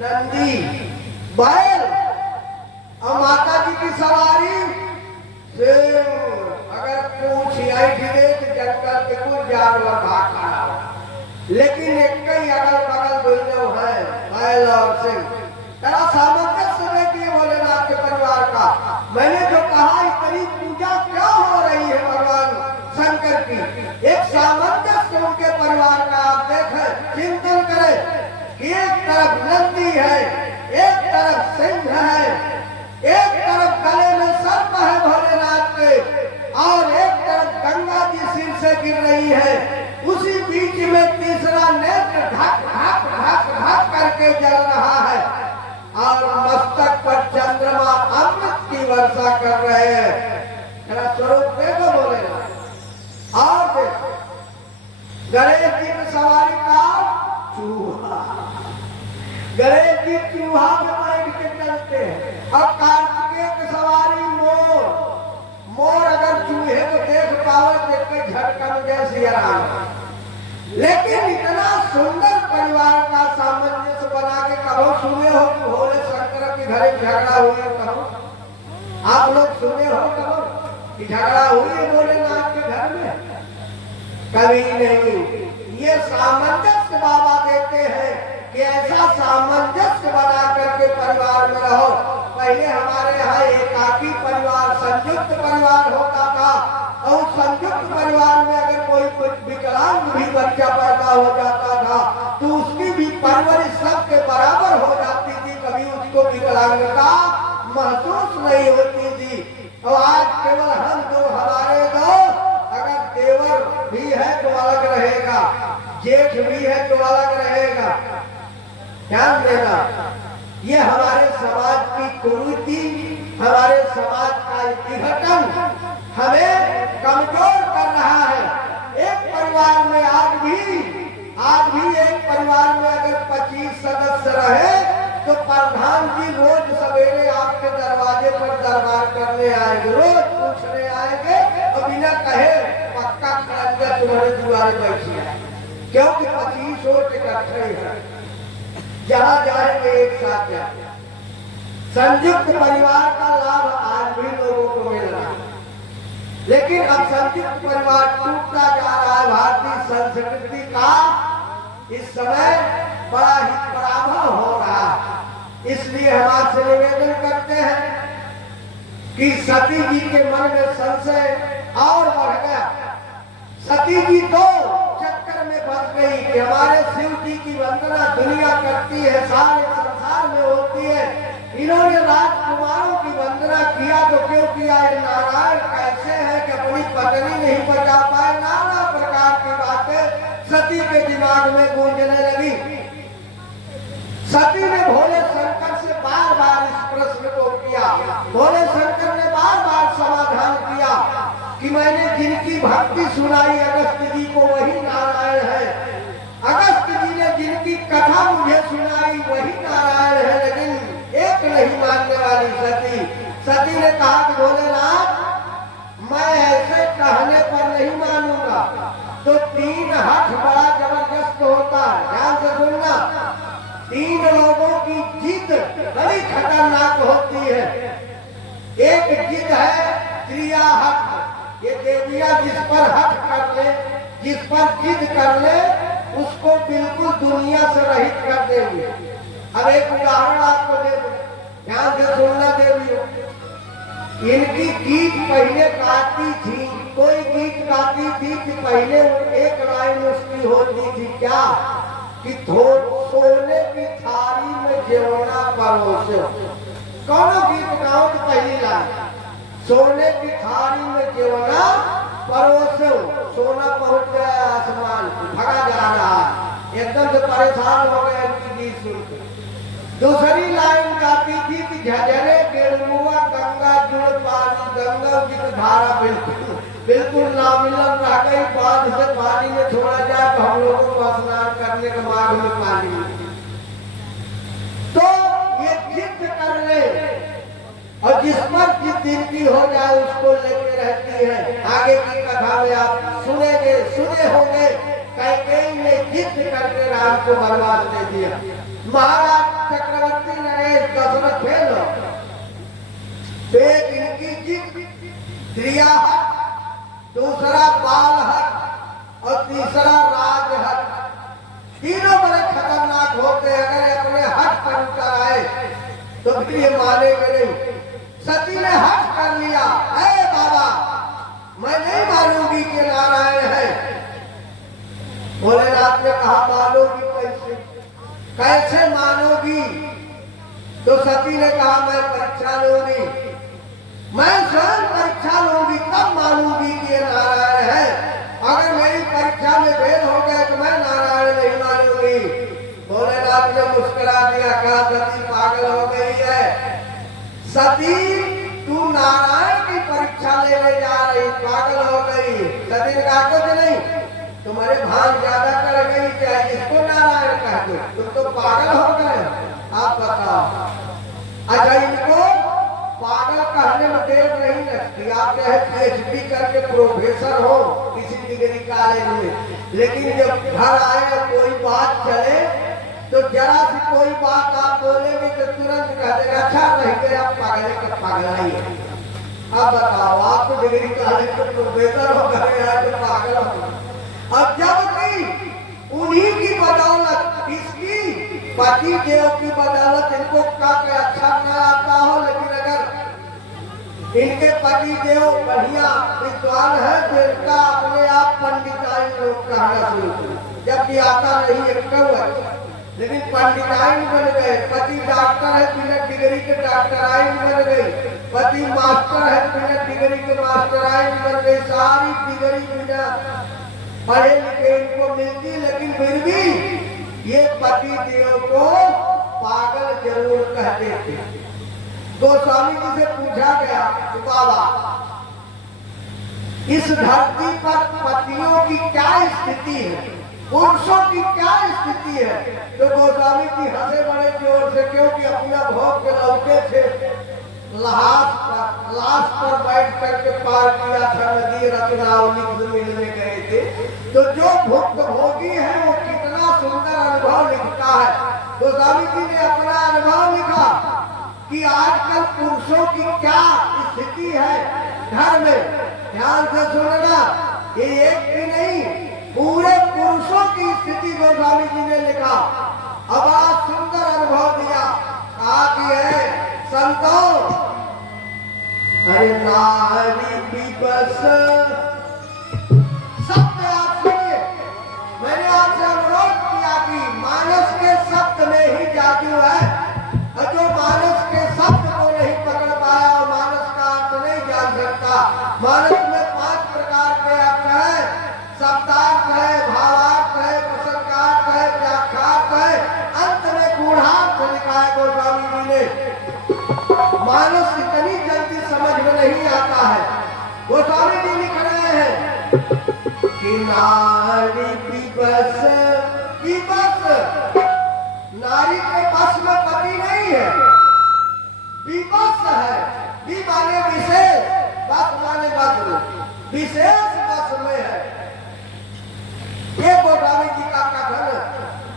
नंदी बैल, और माता जी की सवारी शेर। अगर पूछ आई तो जंगल के कुछ जानवर भाग खड़ा हो, लेकिन एक ही अगल बगल दुर्लभ है, बैल और सिंह। तेरा सामंजस्य देखिए भोलेनाथ के परिवार का। मैंने जो कहा, इतनी पूजा क्यों हो रही है भगवान शंकर की? एक सामंजस्य उनके परिवार का आप देखें, चिंतन करें। एक तरफ नंदी है, एक तरफ सिंह है, एक तरफ गले में सर्प है भोलेनाथ के, और एक तरफ गंगा जी सिर से गिर रही है। उसी बीच में तीसरा नेत्र ढक ढक ढक ढक करके जल रहा है, और मस्तक पर चंद्रमा अमृत की वर्षा कर रहे हैं। तेरा स्वरूप देखो भोलेनाथ। और देखो, गणेश जी की सवारी का चूहा, गणेश जी चूहा में बैठ के चलते हैं, और कार्तिकेय की सवारी मोर। मोर अगर चूहे को देख पाओ, देख के झटका में जैसी आराम। लेकिन इतना सुंदर परिवार का सामंजस्य बना के कहो सुने हो कि भोले शंकर के घर झगड़ा हुआ? कहो, आप लोग सुने हो कहो कि झगड़ा हुई है भोलेनाथ के घर में? कभी नहीं। ये सामंजस्य बाबा देते हैं कि ऐसा सामंजस्य बना करके परिवार में रहो। पहले हमारे यहाँ एकाकी परिवार, संयुक्त परिवार होता था, और संयुक्त परिवार में अगर कोई विकलांग भी बच्चा पैदा हो जाता था तो उसकी भी परवरिश सबके बराबर हो जाती थी, कभी उसको विकलांगता महसूस नहीं होती थी। और आज केवल हम दो हमारे दो, अगर देवर भी है तो अलग रहेगा, जेठ भी है तो अलग रहेगा। ध्यान देना, ये हमारे समाज की कुरीति, हमारे समाज का विघटन हमें कमजोर कर रहा है। एक परिवार में आज भी एक परिवार में अगर 25 सदस्य रहे तो प्रधान जी रोज सवेरे आपके दरवाजे पर दरबार करने आएंगे, रोज पूछने आएंगे, और बिना कहे पक्का खड़ंजा तुम्हारे द्वारे बैठी है, क्योंकि 25 वोट इकट्ठे हैं, जहाँ जाएंगे एक साथ जाएंगे। संयुक्त परिवार का लाभ आज भी लोगों को मिल रहा है, लेकिन अब संयुक्त परिवार टूटता जा रहा है। भारतीय संस्कृति का इस समय बड़ा ही पराभव हो रहा है। इसलिए हम आपसे निवेदन करते हैं कि सती जी के मन में संशय और बढ़ गया। सती जी तो चक्कर में पक गई कि हमारे शिव जी की वंदना दुनिया करती है, सारे संसार में होती है, इन्होंने राजकुमारों की वंदना किया तो क्यों किया? ये नारायण कैसे है कि अपनी पत्नी नहीं बचा पाए? नाना प्रकार की बातें सती के दिमाग में गूंजने लगी। सती ने भोले शंकर से बार बार इस प्रश्न को किया। भोले शंकर ने बार बार समाधान किया कि मैंने जिनकी भक्ति सुनाई अगस्त जी को वही नारायण है। अगस्त जी ने जिनकी कथा मुझे सुनाई वही नारायण है, लेकिन एक नहीं मानने वाली सती। सती ने कहा कि भोलेनाथ मैं ऐसे कहने पर नहीं मानूंगा। तो 3 हठ बड़ा जबरदस्त होता है, ध्यान से सुनना। 3 लोगों की जिद बड़ी खतरनाक होती है। एक जिद है क्रिया हठ, ये देवियां जिस पर हठ कर ले, जिस पर जिद कर ले, उसको बिल्कुल दुनिया से रहित कर देंगे। अब एक उदाहरण आपको दे दूं, ध्यान से सुनना देवियों। इनकी गीत पहले गाती थी, कोई गीत गाती थी कि पहले एक लाइन उसकी होती थी क्या कि सोने की थाली में जेवना परोसे। कौन गीत गाओ तो पहली लाइन सोने की थाली में जेवना परोसे। सोना पहुंच गया आसमान, भगा जा रहा है, एकदम से परेशान हो गए इनकी गीत सुनकर। दूसरी लाइन गाती थी कि झझरे गेरुआ गंगा जुड़ पानी, गंगा की धारा बिल्कुल नामिलन रह गई। बांध से पानी में छोड़ा जाए तो हम लोगों को स्नान करने के मार्ग में पानी मिले। तो ये जिद कर ले और जिस पर जिद दिन की हो जाए उसको लेके रहती है। आगे की कथा में आप सुने होंगे कैकेयी ने जिद करके राम को बर्बाद दे दिया। महाराज चक्रवर्ती नरेश दशरथ फेल एक इनकी जिद, क्रिया हट, दूसरा बाल हट और तीसरा राज हट। तीनों बड़े खतरनाक होते हैं। अगर अपने हट पर उतर आए तो फिर ये मानेंगे नहीं। सती ने हट कर लिया, अरे बाबा मैं नहीं मानूंगी कि नारायण है। भोलेनाथ ने कहा मानोगी कैसे? कैसे मानोगी? तो सती ने कहा मैं परीक्षा लूंगी, मैं स्वयं परीक्षा लूंगी, तब मानूंगी कि ये नारायण है। अगर मेरी परीक्षा में फेल हो गए तो मैं नारायण नहीं मानूंगी। भोलेनाथ ने मुस्कुरा दिया, कहा सती पागल हो गई है। सती तू नारायण की परीक्षा लेने जा रही, पागल हो गई। सती ने कहा कुछ नहीं, तुम्हारे भान ज्यादा कर गई क्या? इसको नारायण कह दो, तुम तो पागल हो गए। आप बताओ। अच्छा इनको पागल कहने में देर नहीं लगती। आप चाहे PhD करके प्रोफेसर हो किसी डिग्री कॉलेज में, लेकिन जब घर आए कोई बात चले तो जरा सी कोई बात आप बोलेंगे तो तुरंत कह देगा अच्छा नहीं गया, पागल का पागल नहीं है। अब बताओ आप तो डिग्री कॉलेज के प्रोफेसर हो गए तो पागल हो। अब जबकि उन्हीं की बदौलत, इसकी पति देव की बदौलत इनको का अच्छा न आता हो, लेकिन अगर इनके पति देव बढ़िया विद्वान है तो इनका अपने आप पंडिताइन लोग कहना शुरू कर, जबकि आता नहीं एक है, लेकिन पंडिताइन बन गए। पति डॉक्टर है बिना डिग्री के डॉक्टराइन बन गई, पति मास्टर है बिना डिग्री के मास्टराइन बन गई। सारी डिग्री बिना पढ़े लिखे इनको मिलती, लेकिन फिर भी ये पति देव को पागल जरूर कहते थे। गोस्वामी जी से पूछा गया तो बाबा इस धरती पर पतियों की क्या स्थिति है, पुरुषों की क्या स्थिति है? तो गोस्वामी जी हंसे बड़े जोर से, क्योंकि अपना भोग के लौटे थे, लाश पर बैठ करके पार किया था नदी रत्नावली से मिलने गए थे। तो जो भुक्त भोगी है वो कितना सुंदर अनुभव लिखता है। गोस्वामी जी ने अपना अनुभव लिखा कि आजकल पुरुषों की क्या स्थिति है घर में। ध्यान से सुनना, ये एक भी नहीं, पूरे पुरुषों की स्थिति गोस्वामी जी ने लिखा। अब आज सुंदर अनुभव दिया, कहा कि है संतों, अरे नारी भी बस, सब आप सुनिए, मैंने आप लिखा है गोस्वामी जी ने, मानस इतनी जल्दी समझ में नहीं आता है। गोस्वामी जी लिख रहे हैं कि नारी विवश, विवश नारी के बस में पति नहीं है, विवश है। वि माने विशेष, बस माने बस, विशेष बस में है। ये गोस्वामी जी का कथन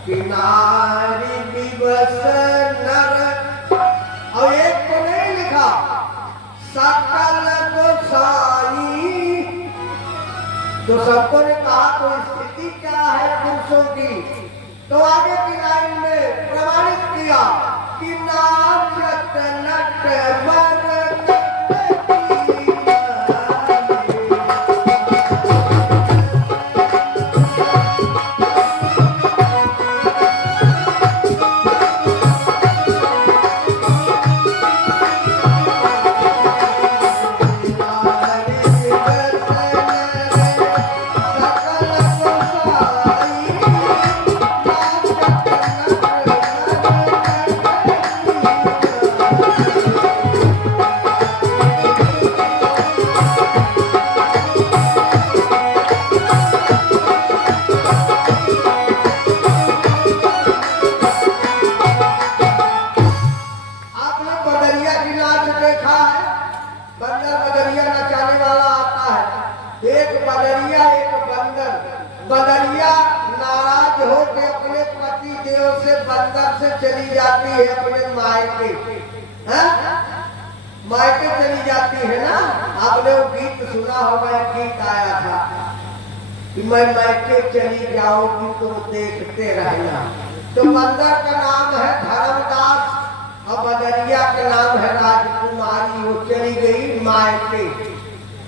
कि नारी विवश नर, और एक को नहीं लिखा सकल गोसाई। तो सबको ने कहा तो स्थिति क्या है पुरुषों की, तो आगे की लाइन में प्रमाणित किया कि नाचत नट बर चली जाती है अपने मायके, मायके चली जाती है ना। आपने वो गीत सुना होगा, गीत आया था कि मैं मायके चली जाऊंगी तुम देखते रहना। तो बंदर का नाम है धर्मदास और बदरिया का नाम है राजकुमारी। वो चली गई मायके।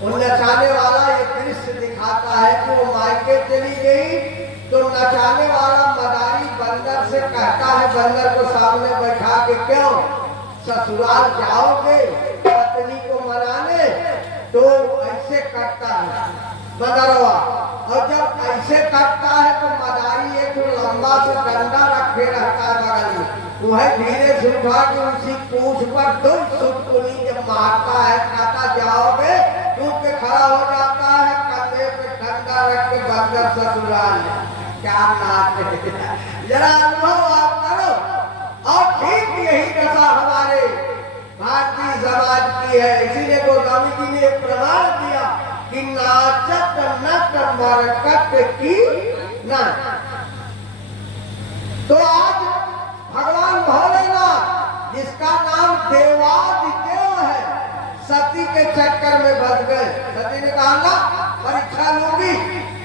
वो नचाने वाला ये दृश्य दिखाता है कि वो मायके चली गई। तो नचाने वाला मदारी बंदर से कहता है, बंदर को सामने बैठा के, क्यों ससुराल जाओगे पत्नी को मनाने? तो ऐसे करता है बंदरवा। और जब ऐसे करता है तो मदारी एक लंबा से डंडा रखे रहता है बगल में, वह धीरे से उठा के उसी पूंछ पर दो सुटकुनी जब मारता है, कहता जाओगे, टूट के खड़ा हो जाता है, कंधे पे डंडा रख के बंदर ससुराल। क्या नाच है, जरा अनुभव आप करो। और ठीक यही दशा हमारे भारतीय समाज की है। इसीलिए गोस्वामी जी ने प्रमाण दिया कि नाचत नट मरकट की ना। तो आज भगवान भोलेनाथ, जिसका नाम देवादिदेव है, सती के चक्कर में बच गए। सती ने कहा ना परीक्षा लूंगी,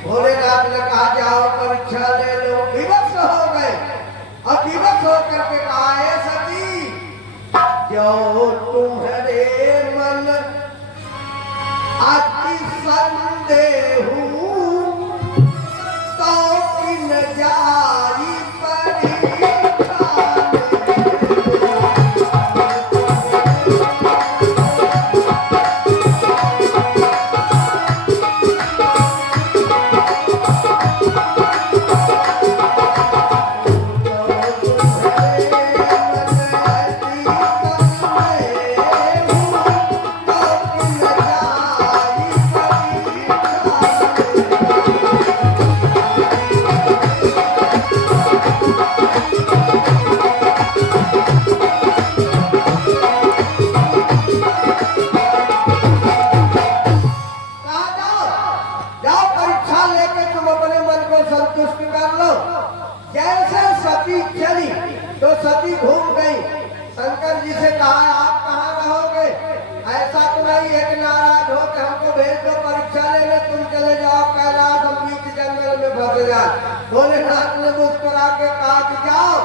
भोलेनाथ ने कहा जाओ परीक्षा ले लो। विवश हो गए और विवश होकर के कहा, है सती जो तुम्हारे मन अति संदेह तो किन जाई परीक्षा। तो सती घूम गई। शंकर जी से कहा आप कहाँ रहोगे? ऐसा तो नहीं है कि नाराज हो कि हमको भेज दो परीक्षा लेने, तुम चले जाओ कैलाश, हम बीच जंगल में फंस जाए। भोलेनाथ ने मुस्कुरा के कहा कि जाओ,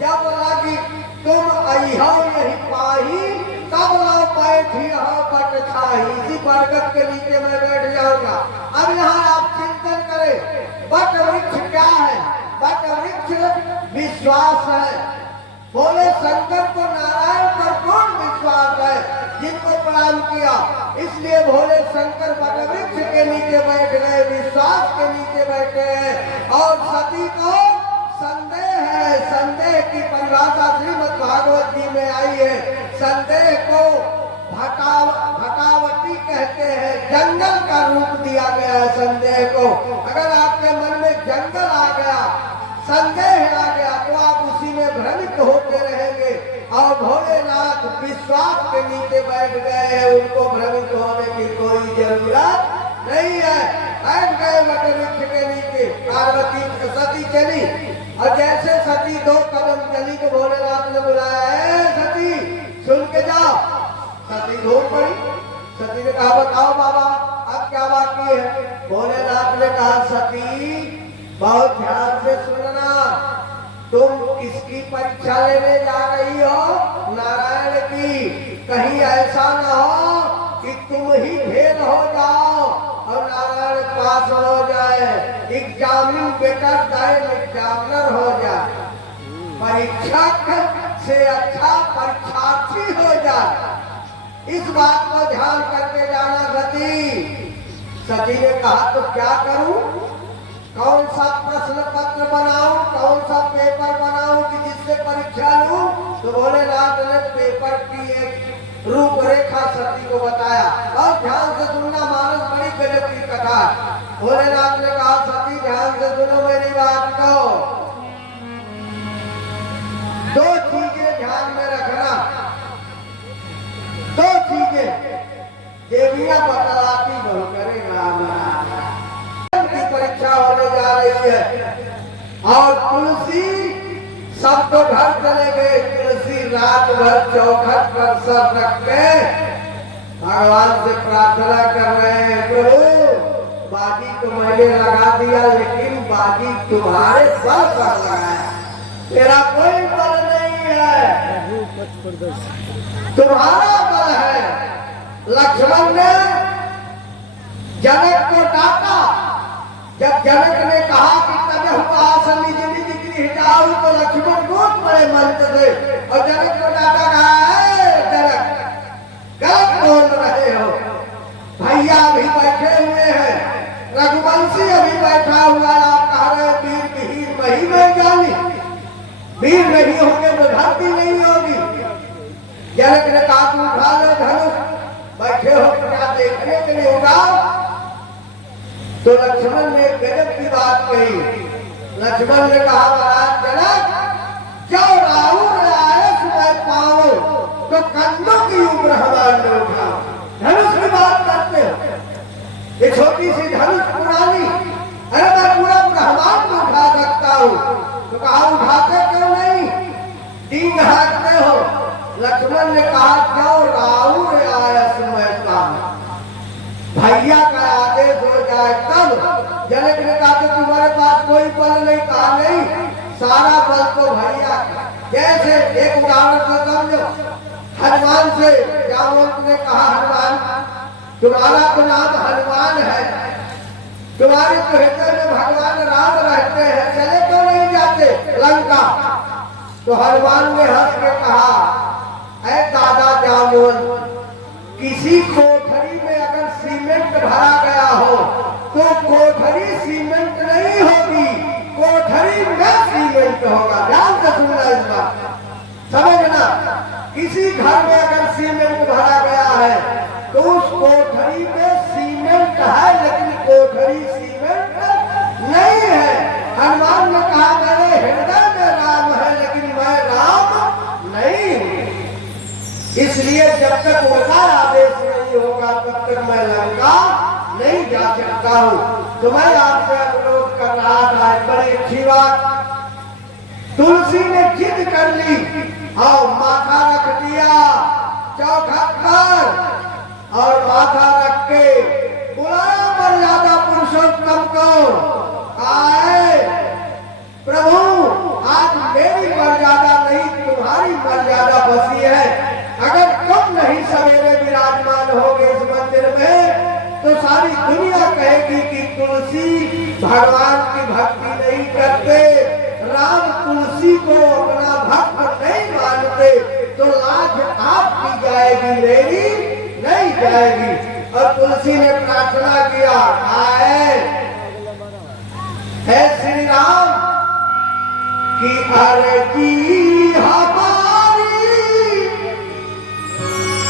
जब लगी तुम अहो यही पाही, तब लो बैठी हो बट छाही। इसी बरगद के नीचे मैं बैठ जाऊंगा। अब यहाँ आप चिंतन करें, बट वृक्ष क्या है? बट वृक्ष विश्वास है। बोले शंकर को नारायण पर पूर्ण विश्वास है, जिनको प्रणाम किया। इसलिए भोले शंकर बट वृक्ष के नीचे बैठ गए, विश्वास के नीचे बैठे हैं। और सती को संदेह है। संदेह की परिभाषा श्रीमद् संदेह आ गया तो आप उसी में भ्रमित होते रहेंगे। और भोलेनाथ विश्वास के नीचे बैठ गए हैं, उनको भ्रमित होने की कोई जरूरत नहीं है। बैठ गए वट वृक्ष के नीचे, पार्वती सती चली और जैसे सती 2 कदम चली तो भोलेनाथ ने बुलाया, है सती सुन के जाओ। सती घूम पड़ी। सती ने कहा बताओ बाबा अब क्या बाकी है। भोलेनाथ ने कहा सती बहुत ध्यान से सुनना, तुम किसकी परीक्षा लेने जा रही हो? नारायण की। कहीं ऐसा न हो कि तुम ही फेल हो जाओ और नारायण पास हो जाए, एग्जामिन बेटर दाइन एग्जामिनर हो जाए, परीक्षा से अच्छा परीक्षार्थी हो जाए। इस बात को ध्यान करके जाना सती। सती ने कहा तो क्या करूं, कौन सा प्रश्न पत्र बनाऊं, कौन सा पेपर बनाऊं कि जिससे परीक्षा लूं? तो भोलेनाथ ने पेपर की एक रूपरेखा सती को बताया। और ध्यान से सुनना, मानस बड़ी गजब की कथा। भोलेनाथ ने कहा सती ध्यान से सुनो मेरी बात को, 2 चीजें ध्यान में रखना। 2 चीजें देवियां बतलाती बहु करे राम की परीक्षा होने जा रही है। और तुलसी सब तो घर चले गए, तुलसी रात भर चौखट पर सर रख के भगवान से प्रार्थना कर रहे हैं, प्रभु बाजी तो मैंने लगा दिया लेकिन बाजी तुम्हारे बल पर लगाया, तेरा कोई बल नहीं है, तुम्हारा बल है। लक्ष्मण ने जनक को डांटा। जब जनक ने कहा कि तब आसन निज निज गृह जाओ तो लक्ष्मण कूद पड़े मंच से और जनक को डांटा, कहा जनक गलत बोल रहे हो, भैया अभी बैठे हुए हैं, रघुवंशी अभी बैठा हुआ, आप कह रहे वीर विहीर वही नहीं जानी, वीर नहीं होंगे तो धरती नहीं होगी। जनक ने कहा तू उठा लो धनुष, बैठे हो क्या देखने के लिए उठाओ। तो लक्ष्मण ने गजब की बात कही। लक्ष्मण ने कहा महाराज जनक जो राहुल आए सुबह पाओ तो कंधों की ऊपर हमारे उठाओ। धनुष की बात करते हो, ये छोटी सी धनुष पुरानी, अरे मैं पूरा ब्रह्मांड में उठा सकता हूँ। तो कहा उठाते क्यों नहीं, तीन हाथते हो। लक्ष्मण ने कहा क्यों राहुल आया समय पाओ, भैया का आदेश हो जाए तब। जनक ने कहा कि तुम्हारे पास कोई बल नहीं, कहा नहीं, सारा बल तो भैया का। जैसे एक उदाहरण से समझो, हनुमान से जामवंत ने कहा हनुमान तुम्हारा तो नाम हनुमान है, तुम्हारे तो हृदय में भगवान राम रहते हैं, चले तो नहीं जाते लंका। तो हनुमान ने हंस के कहा ऐ दादा जामवंत, किसी कोठरी में अगर सीमेंट भरा गया हो तो कोठरी सीमेंट नहीं होगी, कोठरी में सीमेंट होगा। ध्यान से सुनना इस बात, समझना। किसी घर में अगर सीमेंट भरा गया है तो उस कोठरी में सीमेंट है लेकिन कोठरी सीमेंट नहीं है। हनुमान ने कहा मेरे हृदय में राम है लेकिन मैं राम नहीं हूं, इसलिए जब तक उनका आदेश नहीं होगा तब तक मैं लंका नहीं जा सकता हूँ। तो मैं आपसे अनुरोध कर रहा था, बड़ी अच्छी बात, तुलसी ने जिद कर ली और माथा रख दिया चौखट पर और माथा रख के बुलाया मर्यादा पुरुषोत्तम को, आए प्रभु आज मेरी मर्यादा नहीं तुम्हारी मर्यादा बसी है, अगर तुम नहीं सवेरे विराजमान होगे इस मंदिर में तो सारी दुनिया कहेगी कि तुलसी भगवान की भक्ति नहीं करते, राम तुलसी को अपना भक्त नहीं मानते, तो लाज आपकी जाएगी मेरी नहीं जाएगी। और तुलसी ने प्रार्थना किया, आए हे श्री राम की अर्जी हमारी,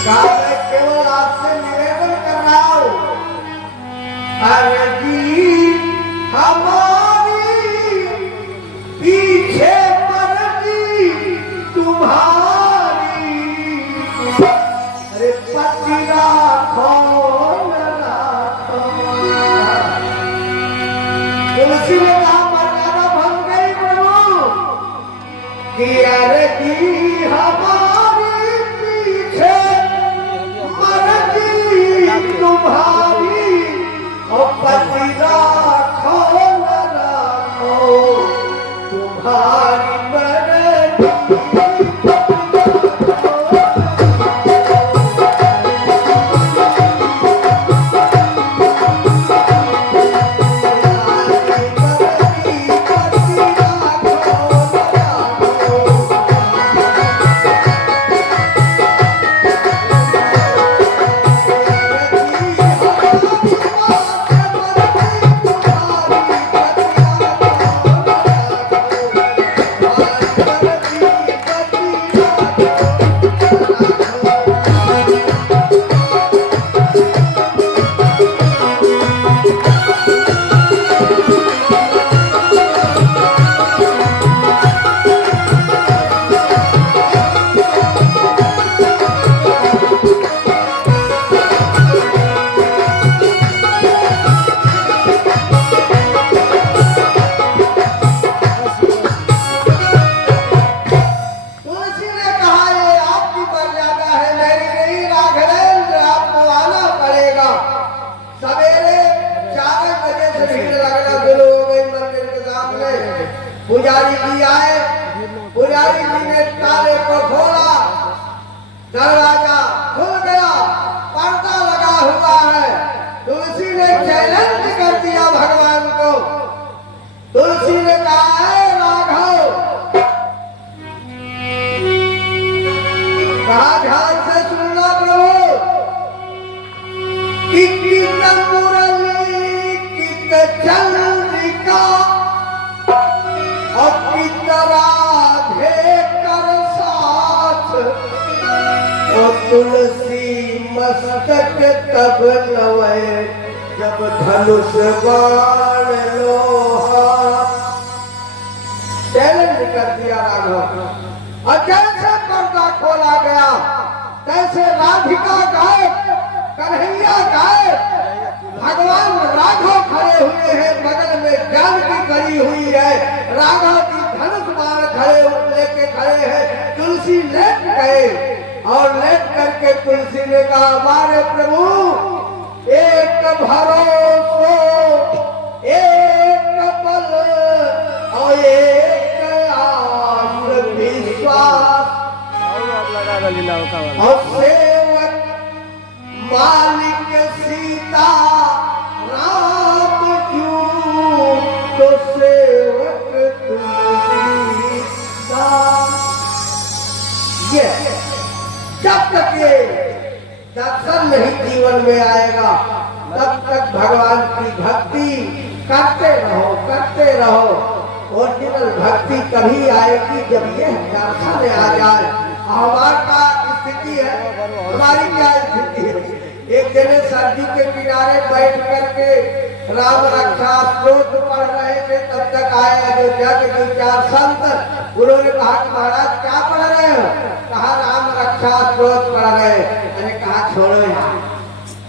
मैं केवल आपसे निवेदन कर रहा हूं, अर्जी हमारी पीछे मर्जी हमारी पीछे मर्जी तुम्हारी और पति राखो न राखो तुम्हारी मर्जी। पुजारी जी आए, पुजारी जी ने ताले को खोला, दरवाजा खुल गया, पर्दा लगा हुआ है। तुलसी ने चैलेंज कर दिया भगवान को। तुलसी ने कहा है राघव, कहा ध्यान से सुनना प्रभु, कि मुरली कित चंद्रिका और राधे कर साथ और तुलसी मस्तक तब नवे जब धनुष बाण लोहा। चैलेंज कर दिया राघव। और जैसे पर्दा खोला गया तैसे राधिका गायब, कन्हैया गायब, भगवान राघव खड़े हुए हैं, बगल में जानकी खड़ी हुई है, राघव की धनुष बाण खड़े लेके खड़े हैं। तुलसी लेट गए और लेट करके तुलसी ने कहा हमारे प्रभु एक भरोसो एक बल और एक आस विश्वास और सेवक मालिक सीता राम क्यों तो सेवक तुलसी दास। ये जब तक ये दर्शन नहीं जीवन में आएगा तब तक भगवान की भक्ति करते रहो। ओरिजिनल भक्ति तभी आएगी जब ये दर्शन आ जाए। हमारी का स्थिति है, हमारी क्या स्थिति है? एक जने सरजू के किनारे बैठ करके राम रक्षा स्तोत्र पढ़ रहे थे, तब तक आए अयोध्या के दो चार संत। उन्होंने कहा कि महाराज क्या पढ़ रहे हो? कहा राम रक्षा स्तोत्र पढ़ रहे। मैंने कहा छोड़ो यार,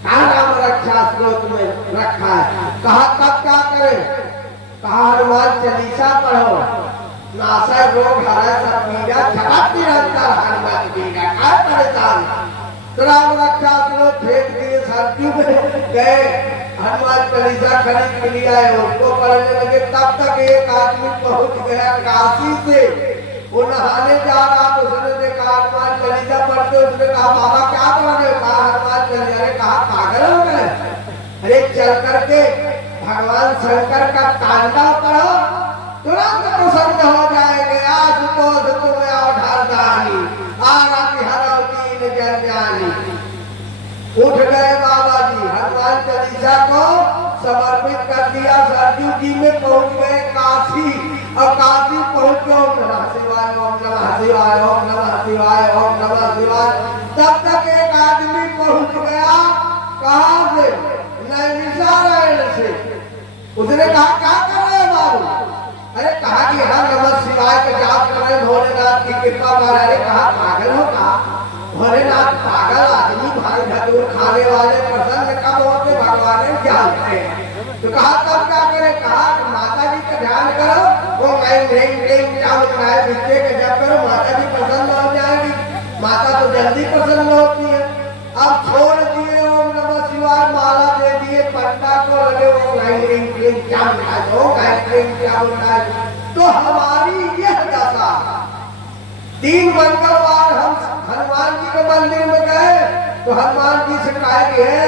कहा राम रक्षा स्तोत्र में रखा है। कहा तब क्या करें? कहा हनुमान चालीसा पढ़ो, नासा रोग हरा सब पीड़ा छटाती रहता हनुमान पीड़ा क्या परेशान। तो राम रक्षा स्तोत्र फेंक दिए, सरजू में गए, हनुमान चालीसा खरीद के लिए आए, उसको पढ़ने लगे। तब तक एक आदमी पहुंच गया काशी से, वो नहाने जा रहा तो उसने देखा हनुमान चालीसा पढ़ते। उसने कहा बाबा क्या पढ़ रहे? कहा हनुमान चालीसा। अरे कहा पागल हो गए? अरे चल करके भगवान शंकर का तांडव पढ़ो, तुरंत प्रसन्न हो जाएंगे। आशुतोष तुम्हें अवधारदानी आरती हरौती न जन्यानी। उठ गए बाबा जी, हनुमान चालीसा को समर्पित कर दिया। सरजू जी में पहुंच गए काशी, और काशी पहुंच गए ओम नमः शिवाय ओम नमः शिवाय ओम नमः शिवाय ओम नमः शिवाय। तब तक एक आदमी पहुंच गया, कहां से? नैमिषारण्य से। उसने कहा क्या कर रहे हैं बाबू? अरे कहा कि हर नमः शिवाय के जाप कर रहे, भोलेनाथ की कृपा कर। अरे कहा पागल हो? कहा भोलेनाथ पागल आदमी, भाई धतूर खाने वाले प्रसन्न कब होते भगवान जानते हैं। तो कहा तब क्या करे? कहा माता जी का ध्यान करो, वो टाइम क्या होता है बिस्ते के जब करो माता जी प्रसन्न हो जाएगी। माता तो जल्दी प्रसन्न होती है। अब छोड़ दिए ओम नमः शिवाय माला दे दिए पंडा को लगे वो क्या होता है। तो हमारी यह दशा 3 मंगलवार हम हनुमान जी के मंदिर में गए तो हनुमान जी से कहे है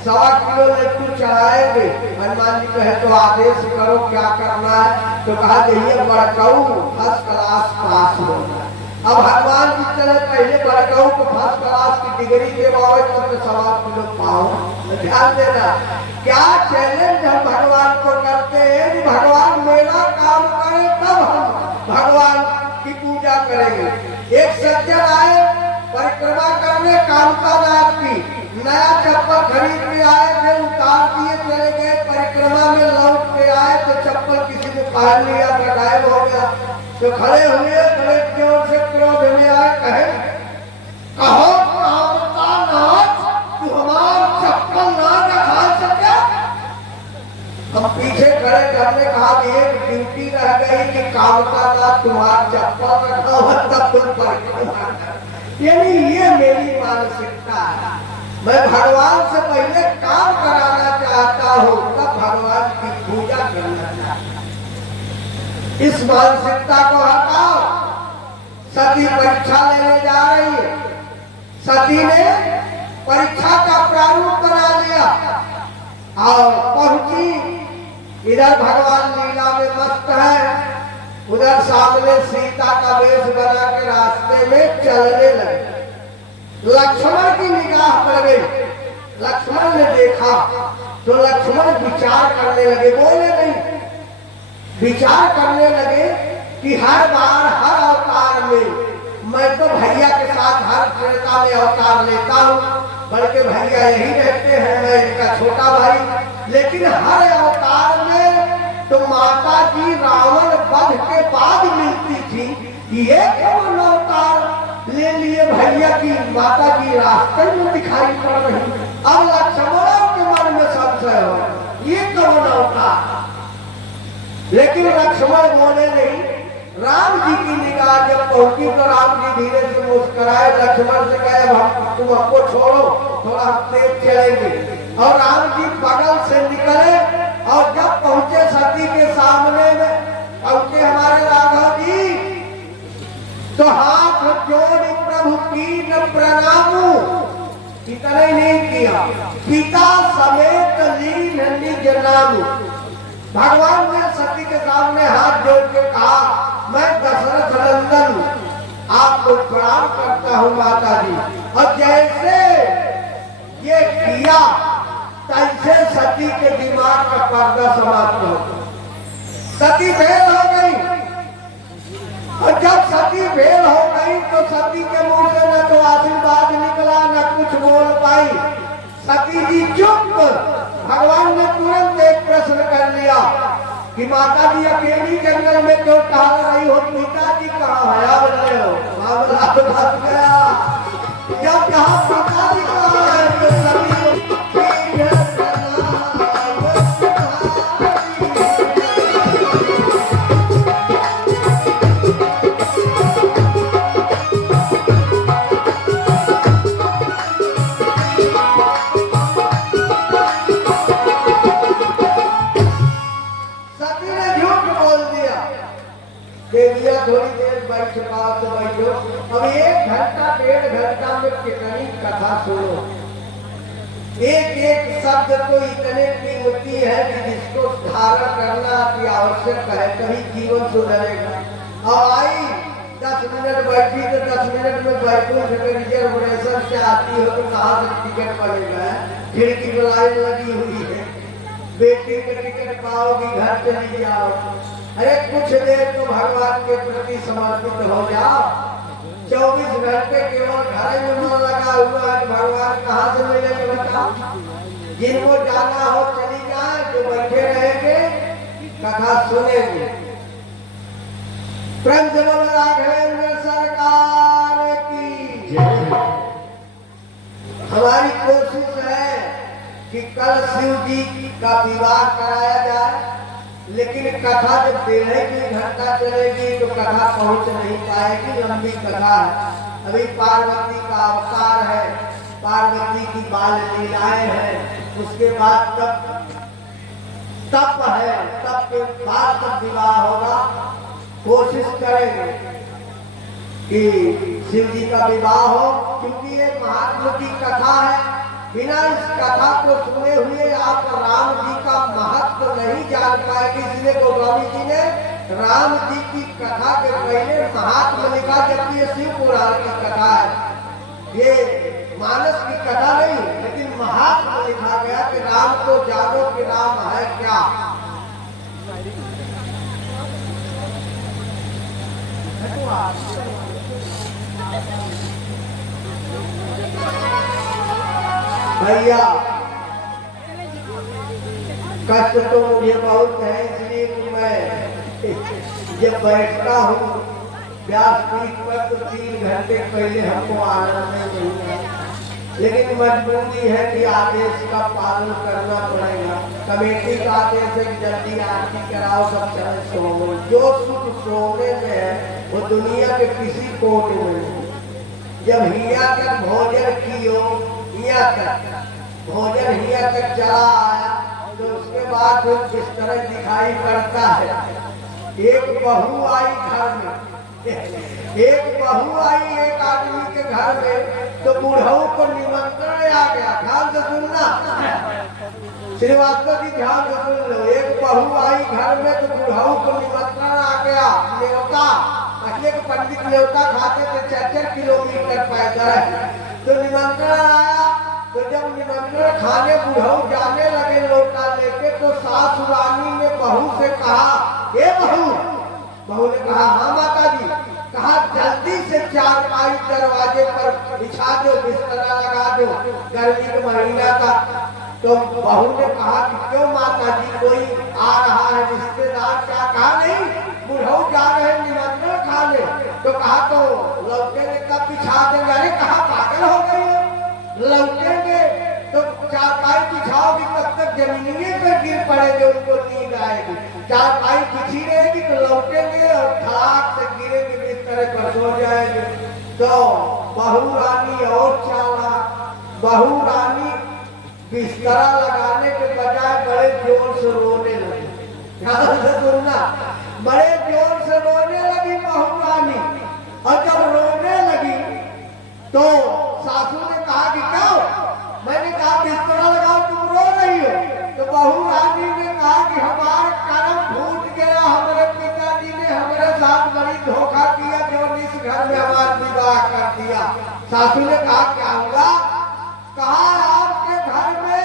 1.25 किलो लड्डू चढ़ाएंगे। हनुमान जी कहे तो आदेश करो क्या करना है। तो कहा देखिए बड़काऊ फर्स्ट क्लास पास हो। अब हनुमान जी चले पहले बड़काऊ को फर्स्ट क्लास की डिग्री के बावज तो 1.25 किलो पाओ। ध्यान देना क्या चैलेंज हम भगवान को करते हैं कि भगवान मेरा काम करे तब हम भगवान की पूजा करेंगे। एक सज्जन आए परिक्रमा करने कामतानाथ की, नया चप्पल खरीद के आए थे, उतार दिए चले गए, परिक्रमा में लौट के आए तो चप्पल किसी ने पहन लिया तो गायब हो गया। तो खड़े हुए बड़े जोर से क्रोध में आए कहे कहो कामतानाथ तू हमारा चप्पल ना रखा सके। हम पीछे खड़े हमने कहा कि एक ड्यूटी रह गई कि कामतानाथ तुम्हारा चप्पल रखा हो तब तुम परिक्रमा। यानी ये मेरी मानसिकता है। मैं भगवान से पहले काम कराना चाहता हूँ तब भगवान की पूजा करना चाहता हूँ। इस मानसिकता को हटाओ। सती परीक्षा लेने जा रही है। सती ने परीक्षा का प्रारूप बना लिया और पहुंची। इधर भगवान लीला में मस्त है, उधर सामने सीता का वेश बना के रास्ते में चलने लगे। लक्ष्मण की निगाह पड़ गई। लक्ष्मण ने देखा तो लक्ष्मण विचार करने लगे, बोले नहीं, विचार करने लगे कि हर बार हर अवतार में मैं तो भैया के साथ हर त्रेता में अवतार लेता हूँ, बल्कि भैया यही रहते हैं, मैं इनका छोटा भाई। लेकिन हर अवतार में तो माता जी रावण वध के बाद मिलती थी। ये कौन अवतार ले लिए भैया की माता जी रास्ते में दिखाई पड़ रही। अब लक्ष्मण के मन में संशय हो ये कौन अवतार। लेकिन लक्ष्मण बोले नहीं। राम जी की निगाह जब पहुंची तो राम जी धीरे से मुस्कुराए, लक्ष्मण से कहे तुम हमको छोड़ो, थोड़ा हम तेज चलेंगे। और राम जी बगल से निकले और जब पहुंचे सती के सामने में पहुंचे हमारे राघव जी तो हाथ जोड़ प्रभु की न प्रणामू। इतना ही नहीं किया, पिता समेत लीन निज नामू। भगवान ने सती के सामने हाथ जोड़ के कहा मैं दशरथ नंदन आपको प्रणाम करता हूँ माता जी। और जैसे ये किया तैसे सती के दिमाग का पर्दा समाप्त हो गया। सती फेल हो गई। और जब सती फेल हो गई तो सती के मुंह से न तो आशीर्वाद निकला न कुछ बोल पाई। सती जी चुप। भगवान ने तुरंत एक प्रश्न कर लिया कि माता जी अकेली जंगल में क्यों टहल रही हो, पिताजी कहाँ है? अब ले हो मामला बदल गया। जब कहा पिताजी कहाँ है तो सती थोड़ी देर बैठ चुका तो बैठो। अब 1 घंटा 1.5 घंटा में कितनी कथा सुनो। एक एक शब्द तो इतने कीमती है कि जिसको धारण करना अति आवश्यक है, कभी जीवन सुधरेगा। और आई 10 मिनट बैठी तो 10 मिनट में बैठो रिजर्वेशन से आती हो तो कहाँ से टिकट पड़ेगा। खिड़की में लाइन लगी हुई है, बेटी का टिकट पाओगी, घर चली जाओ। अरे कुछ देर तो भगवान के प्रति समर्पित हो जाओ। 24 घंटे केवल घर में मन लगा हुआ है, भगवान कहाँ से मिलेंगे बताओ। जिनको जाना हो चली जाए, जो बैठे रहेंगे कथा सुनेंगे। प्रेम से बोल राघवेंद्र सरकार की। हमारी कोशिश है कि कल शिव जी का विवाह कराया जाए। लेकिन कथा जब 1.5 घंटा चलेगी तो कथा पहुंच नहीं पाएगी, लंबी कथा है। अभी पार्वती का अवतार है, पार्वती की बाल लीलाएं हैं, उसके बाद तप है, तप के बाद तब विवाह होगा। कोशिश करेंगे कि शिव जी का विवाह हो, क्योंकि ये महात्मा की कथा है। बिना इस कथा को सुने हुए आप राम जी का महत्व नहीं जान पाएंगे। इसलिए गोस्वामी जी ने राम जी की कथा के पहले महात्मा लिखा, जबकि ये शिव पुराण की कथा है। ये मानस की कथा नहीं, लेकिन महात्मा लिखा गया कि राम को जानो कि राम है क्या। भैया कष्ट तो मुझे बहुत है, इसलिए तो मैं जब बैठता हूँ व्यासपीठ पर तो 3 घंटे पहले हमको आना नहीं है, लेकिन मजबूरी है कि आदेश का पालन करना पड़ेगा। कमेटी का आदेश है कि जल्दी आरती कराओ, सब चले सोने। जो सुख सोने में है वो दुनिया के किसी कोट में नहीं। जब हिया तक भोजन कियो, हिया तक भोजन हिया तक चला आया तो उसके बाद जिस तरह दिखाई पड़ता है। एक बहू आई घर में, एक बहू आई एक आदमी के घर में, तो बूढ़ों को निमंत्रण आ गया। ध्यान से सुनना श्रीवास्तव जी, ध्यान से सुन लो। एक बहू आई घर में तो बूढ़ों को निमंत्रण आ गया, न्योता। पहले के पंडित न्योता खाते थे 4-4 किलोमीटर पैदल, तो निमंत्रण आया। तो जब निमंत्रण खाने बूढ़ों जाने लगे लोटा लेके, तो सासु रानी ने बहू से कहा, ए बहू। बहू ने कहा, हाँ माता जी। कहा, जल्दी से 4 पाई दरवाजे पर बिछा दो, बिस्तरा लगा दो, गर्मी का महीना था। तो बहू ने कहा कि क्यों माता जी, कोई आ रहा है रिश्तेदार क्या? कहा नहीं, बूढ़ों जा रहे निमंत्रण खाने। तो कहा तो लौटेंगे कब बिछा देंगे? अरे कहा पागल हो गई हो, लौटेंगे तो 4 पाई बिछाओगी तब तक जमीनिए पर गिर पड़ेंगे, उनको नींद आएगी। 4 पाई बिछी रहेगी तो लौटेंगे और खड़ाक से गिरेंगे, बिस्तर पर सो जाएंगे। तो बहू रानी और चाला, बहू रानी बिस्तरा लगाने के बजाय बड़े जोर से रोने लगी। ध्यान से सुनना, बड़े जोर से रोने लगी बहू रानी। और जब रोने लगी तो सासू ने कहा कि क्यों? मैंने कहा बिस्तरा लगाओ, तुम रो रही हो। तो बहू रानी ने कहा कि हमारा कर्म फूट गया, हमारे पिताजी ने हमारे साथ बड़ी धोखा किया, जो इस घर में हमारा विवाह कर दिया। सासू ने कहा क्या हुआ? कहा आपके घर में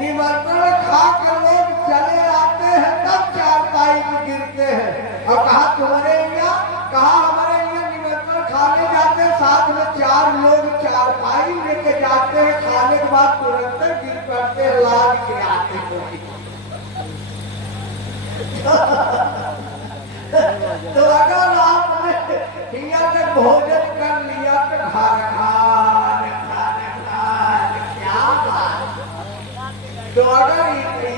निमंत्रण खा कर लोग चले आते हैं तब 4 पाई में गिरते हैं। और कहा तुम्हारे यहाँ? कहा हमारे यहाँ निमंत्रण खाने जाते हैं, साथ में 4 लोग 4 पाई लेके जाते हैं, खाने के बाद तुरंत गिर पड़ते, लाद के आते हैं। तो अगर आपने हिया में भोजन कर लिया तो तो अगर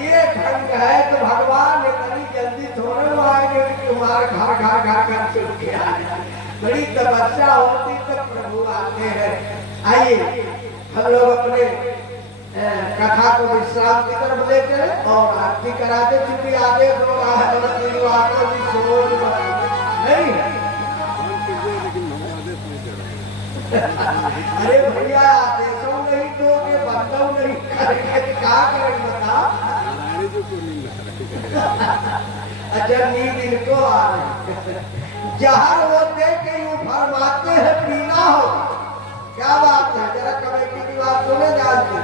ये ढंग है तो भगवान इतनी जल्दी थोड़े आएंगे कि तुम्हारे घर से उठ के आए। बड़ी तपस्या होती तब प्रभु आते हैं। आइए हम लोग अपने कथा को विश्राम की तरफ ले चले और आरती कराते, चूंकि आदेश हो रहा है नहीं। अरे भैया आदेशों नहीं तो बंदों नहीं करेंगे, क्या करेंगे बता? अच्छा नींद इनको आ रही। जहर होते कि यूं फरमाते हैं पीना हो। क्या बात है, जरा कमेटी की बात सुने जानते।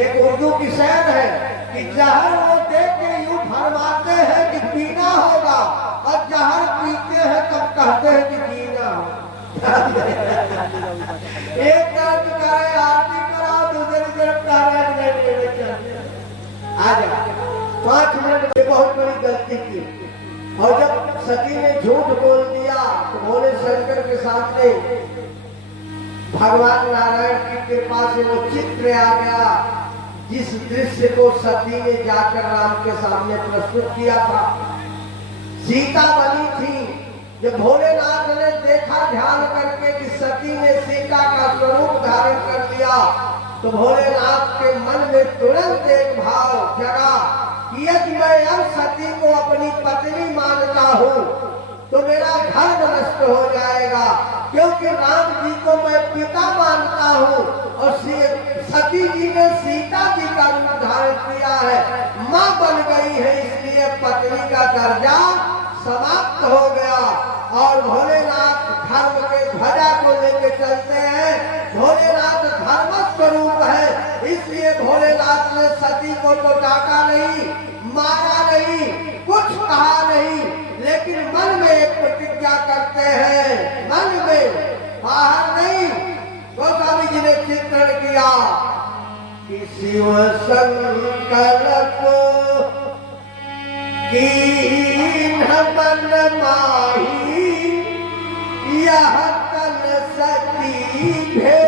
एक उर्दू की शेर है कि जहर होते कि यूं फरमाते हैं कि पीना होगा, और जहर पीते हैं तब कहते हैं कि जीना हो। एक तरफ करे आरती कराओ, दूसरी तरफ आ जाओ। 5 मिनट में बहुत बड़ी गलती की। और जब सती ने झूठ बोल दिया तो भोले शंकर के सामने भगवान नारायण की कृपा से वो चित्र आ गया, जिस दृश्य को सती ने जाकर राम के सामने प्रस्तुत किया था। सीता बनी थी। जब भोलेनाथ ने देखा ध्यान करके कि सती ने सीता का स्वरूप धारण कर लिया, तो भोलेनाथ के मन में तुरंत एक भाव जगा कि यदि मैं अब सती को अपनी पत्नी मानता हूँ तो मेरा धर्म नष्ट हो जाएगा, क्योंकि राम जी को मैं पिता मानता हूँ और सती जी ने सीता जी का रूप धारण किया है, माँ बन गई है, इसलिए पत्नी का दर्जा समाप्त हो गया। और भोलेनाथ धर्म के ध्वजा को लेकर चलते हैं। भोलेनाथ धर्म स्वरूप है, इसलिए भोलेनाथ ने सती को तो डांटा नहीं, मारा नहीं, कुछ कहा नहीं, लेकिन मन में एक प्रतिज्ञा करते हैं, मन में, बाहर नहीं। गोस्वामी जी ने चित्रण किया कि शिव संकल्प कीन मन माही, यह तन सती भे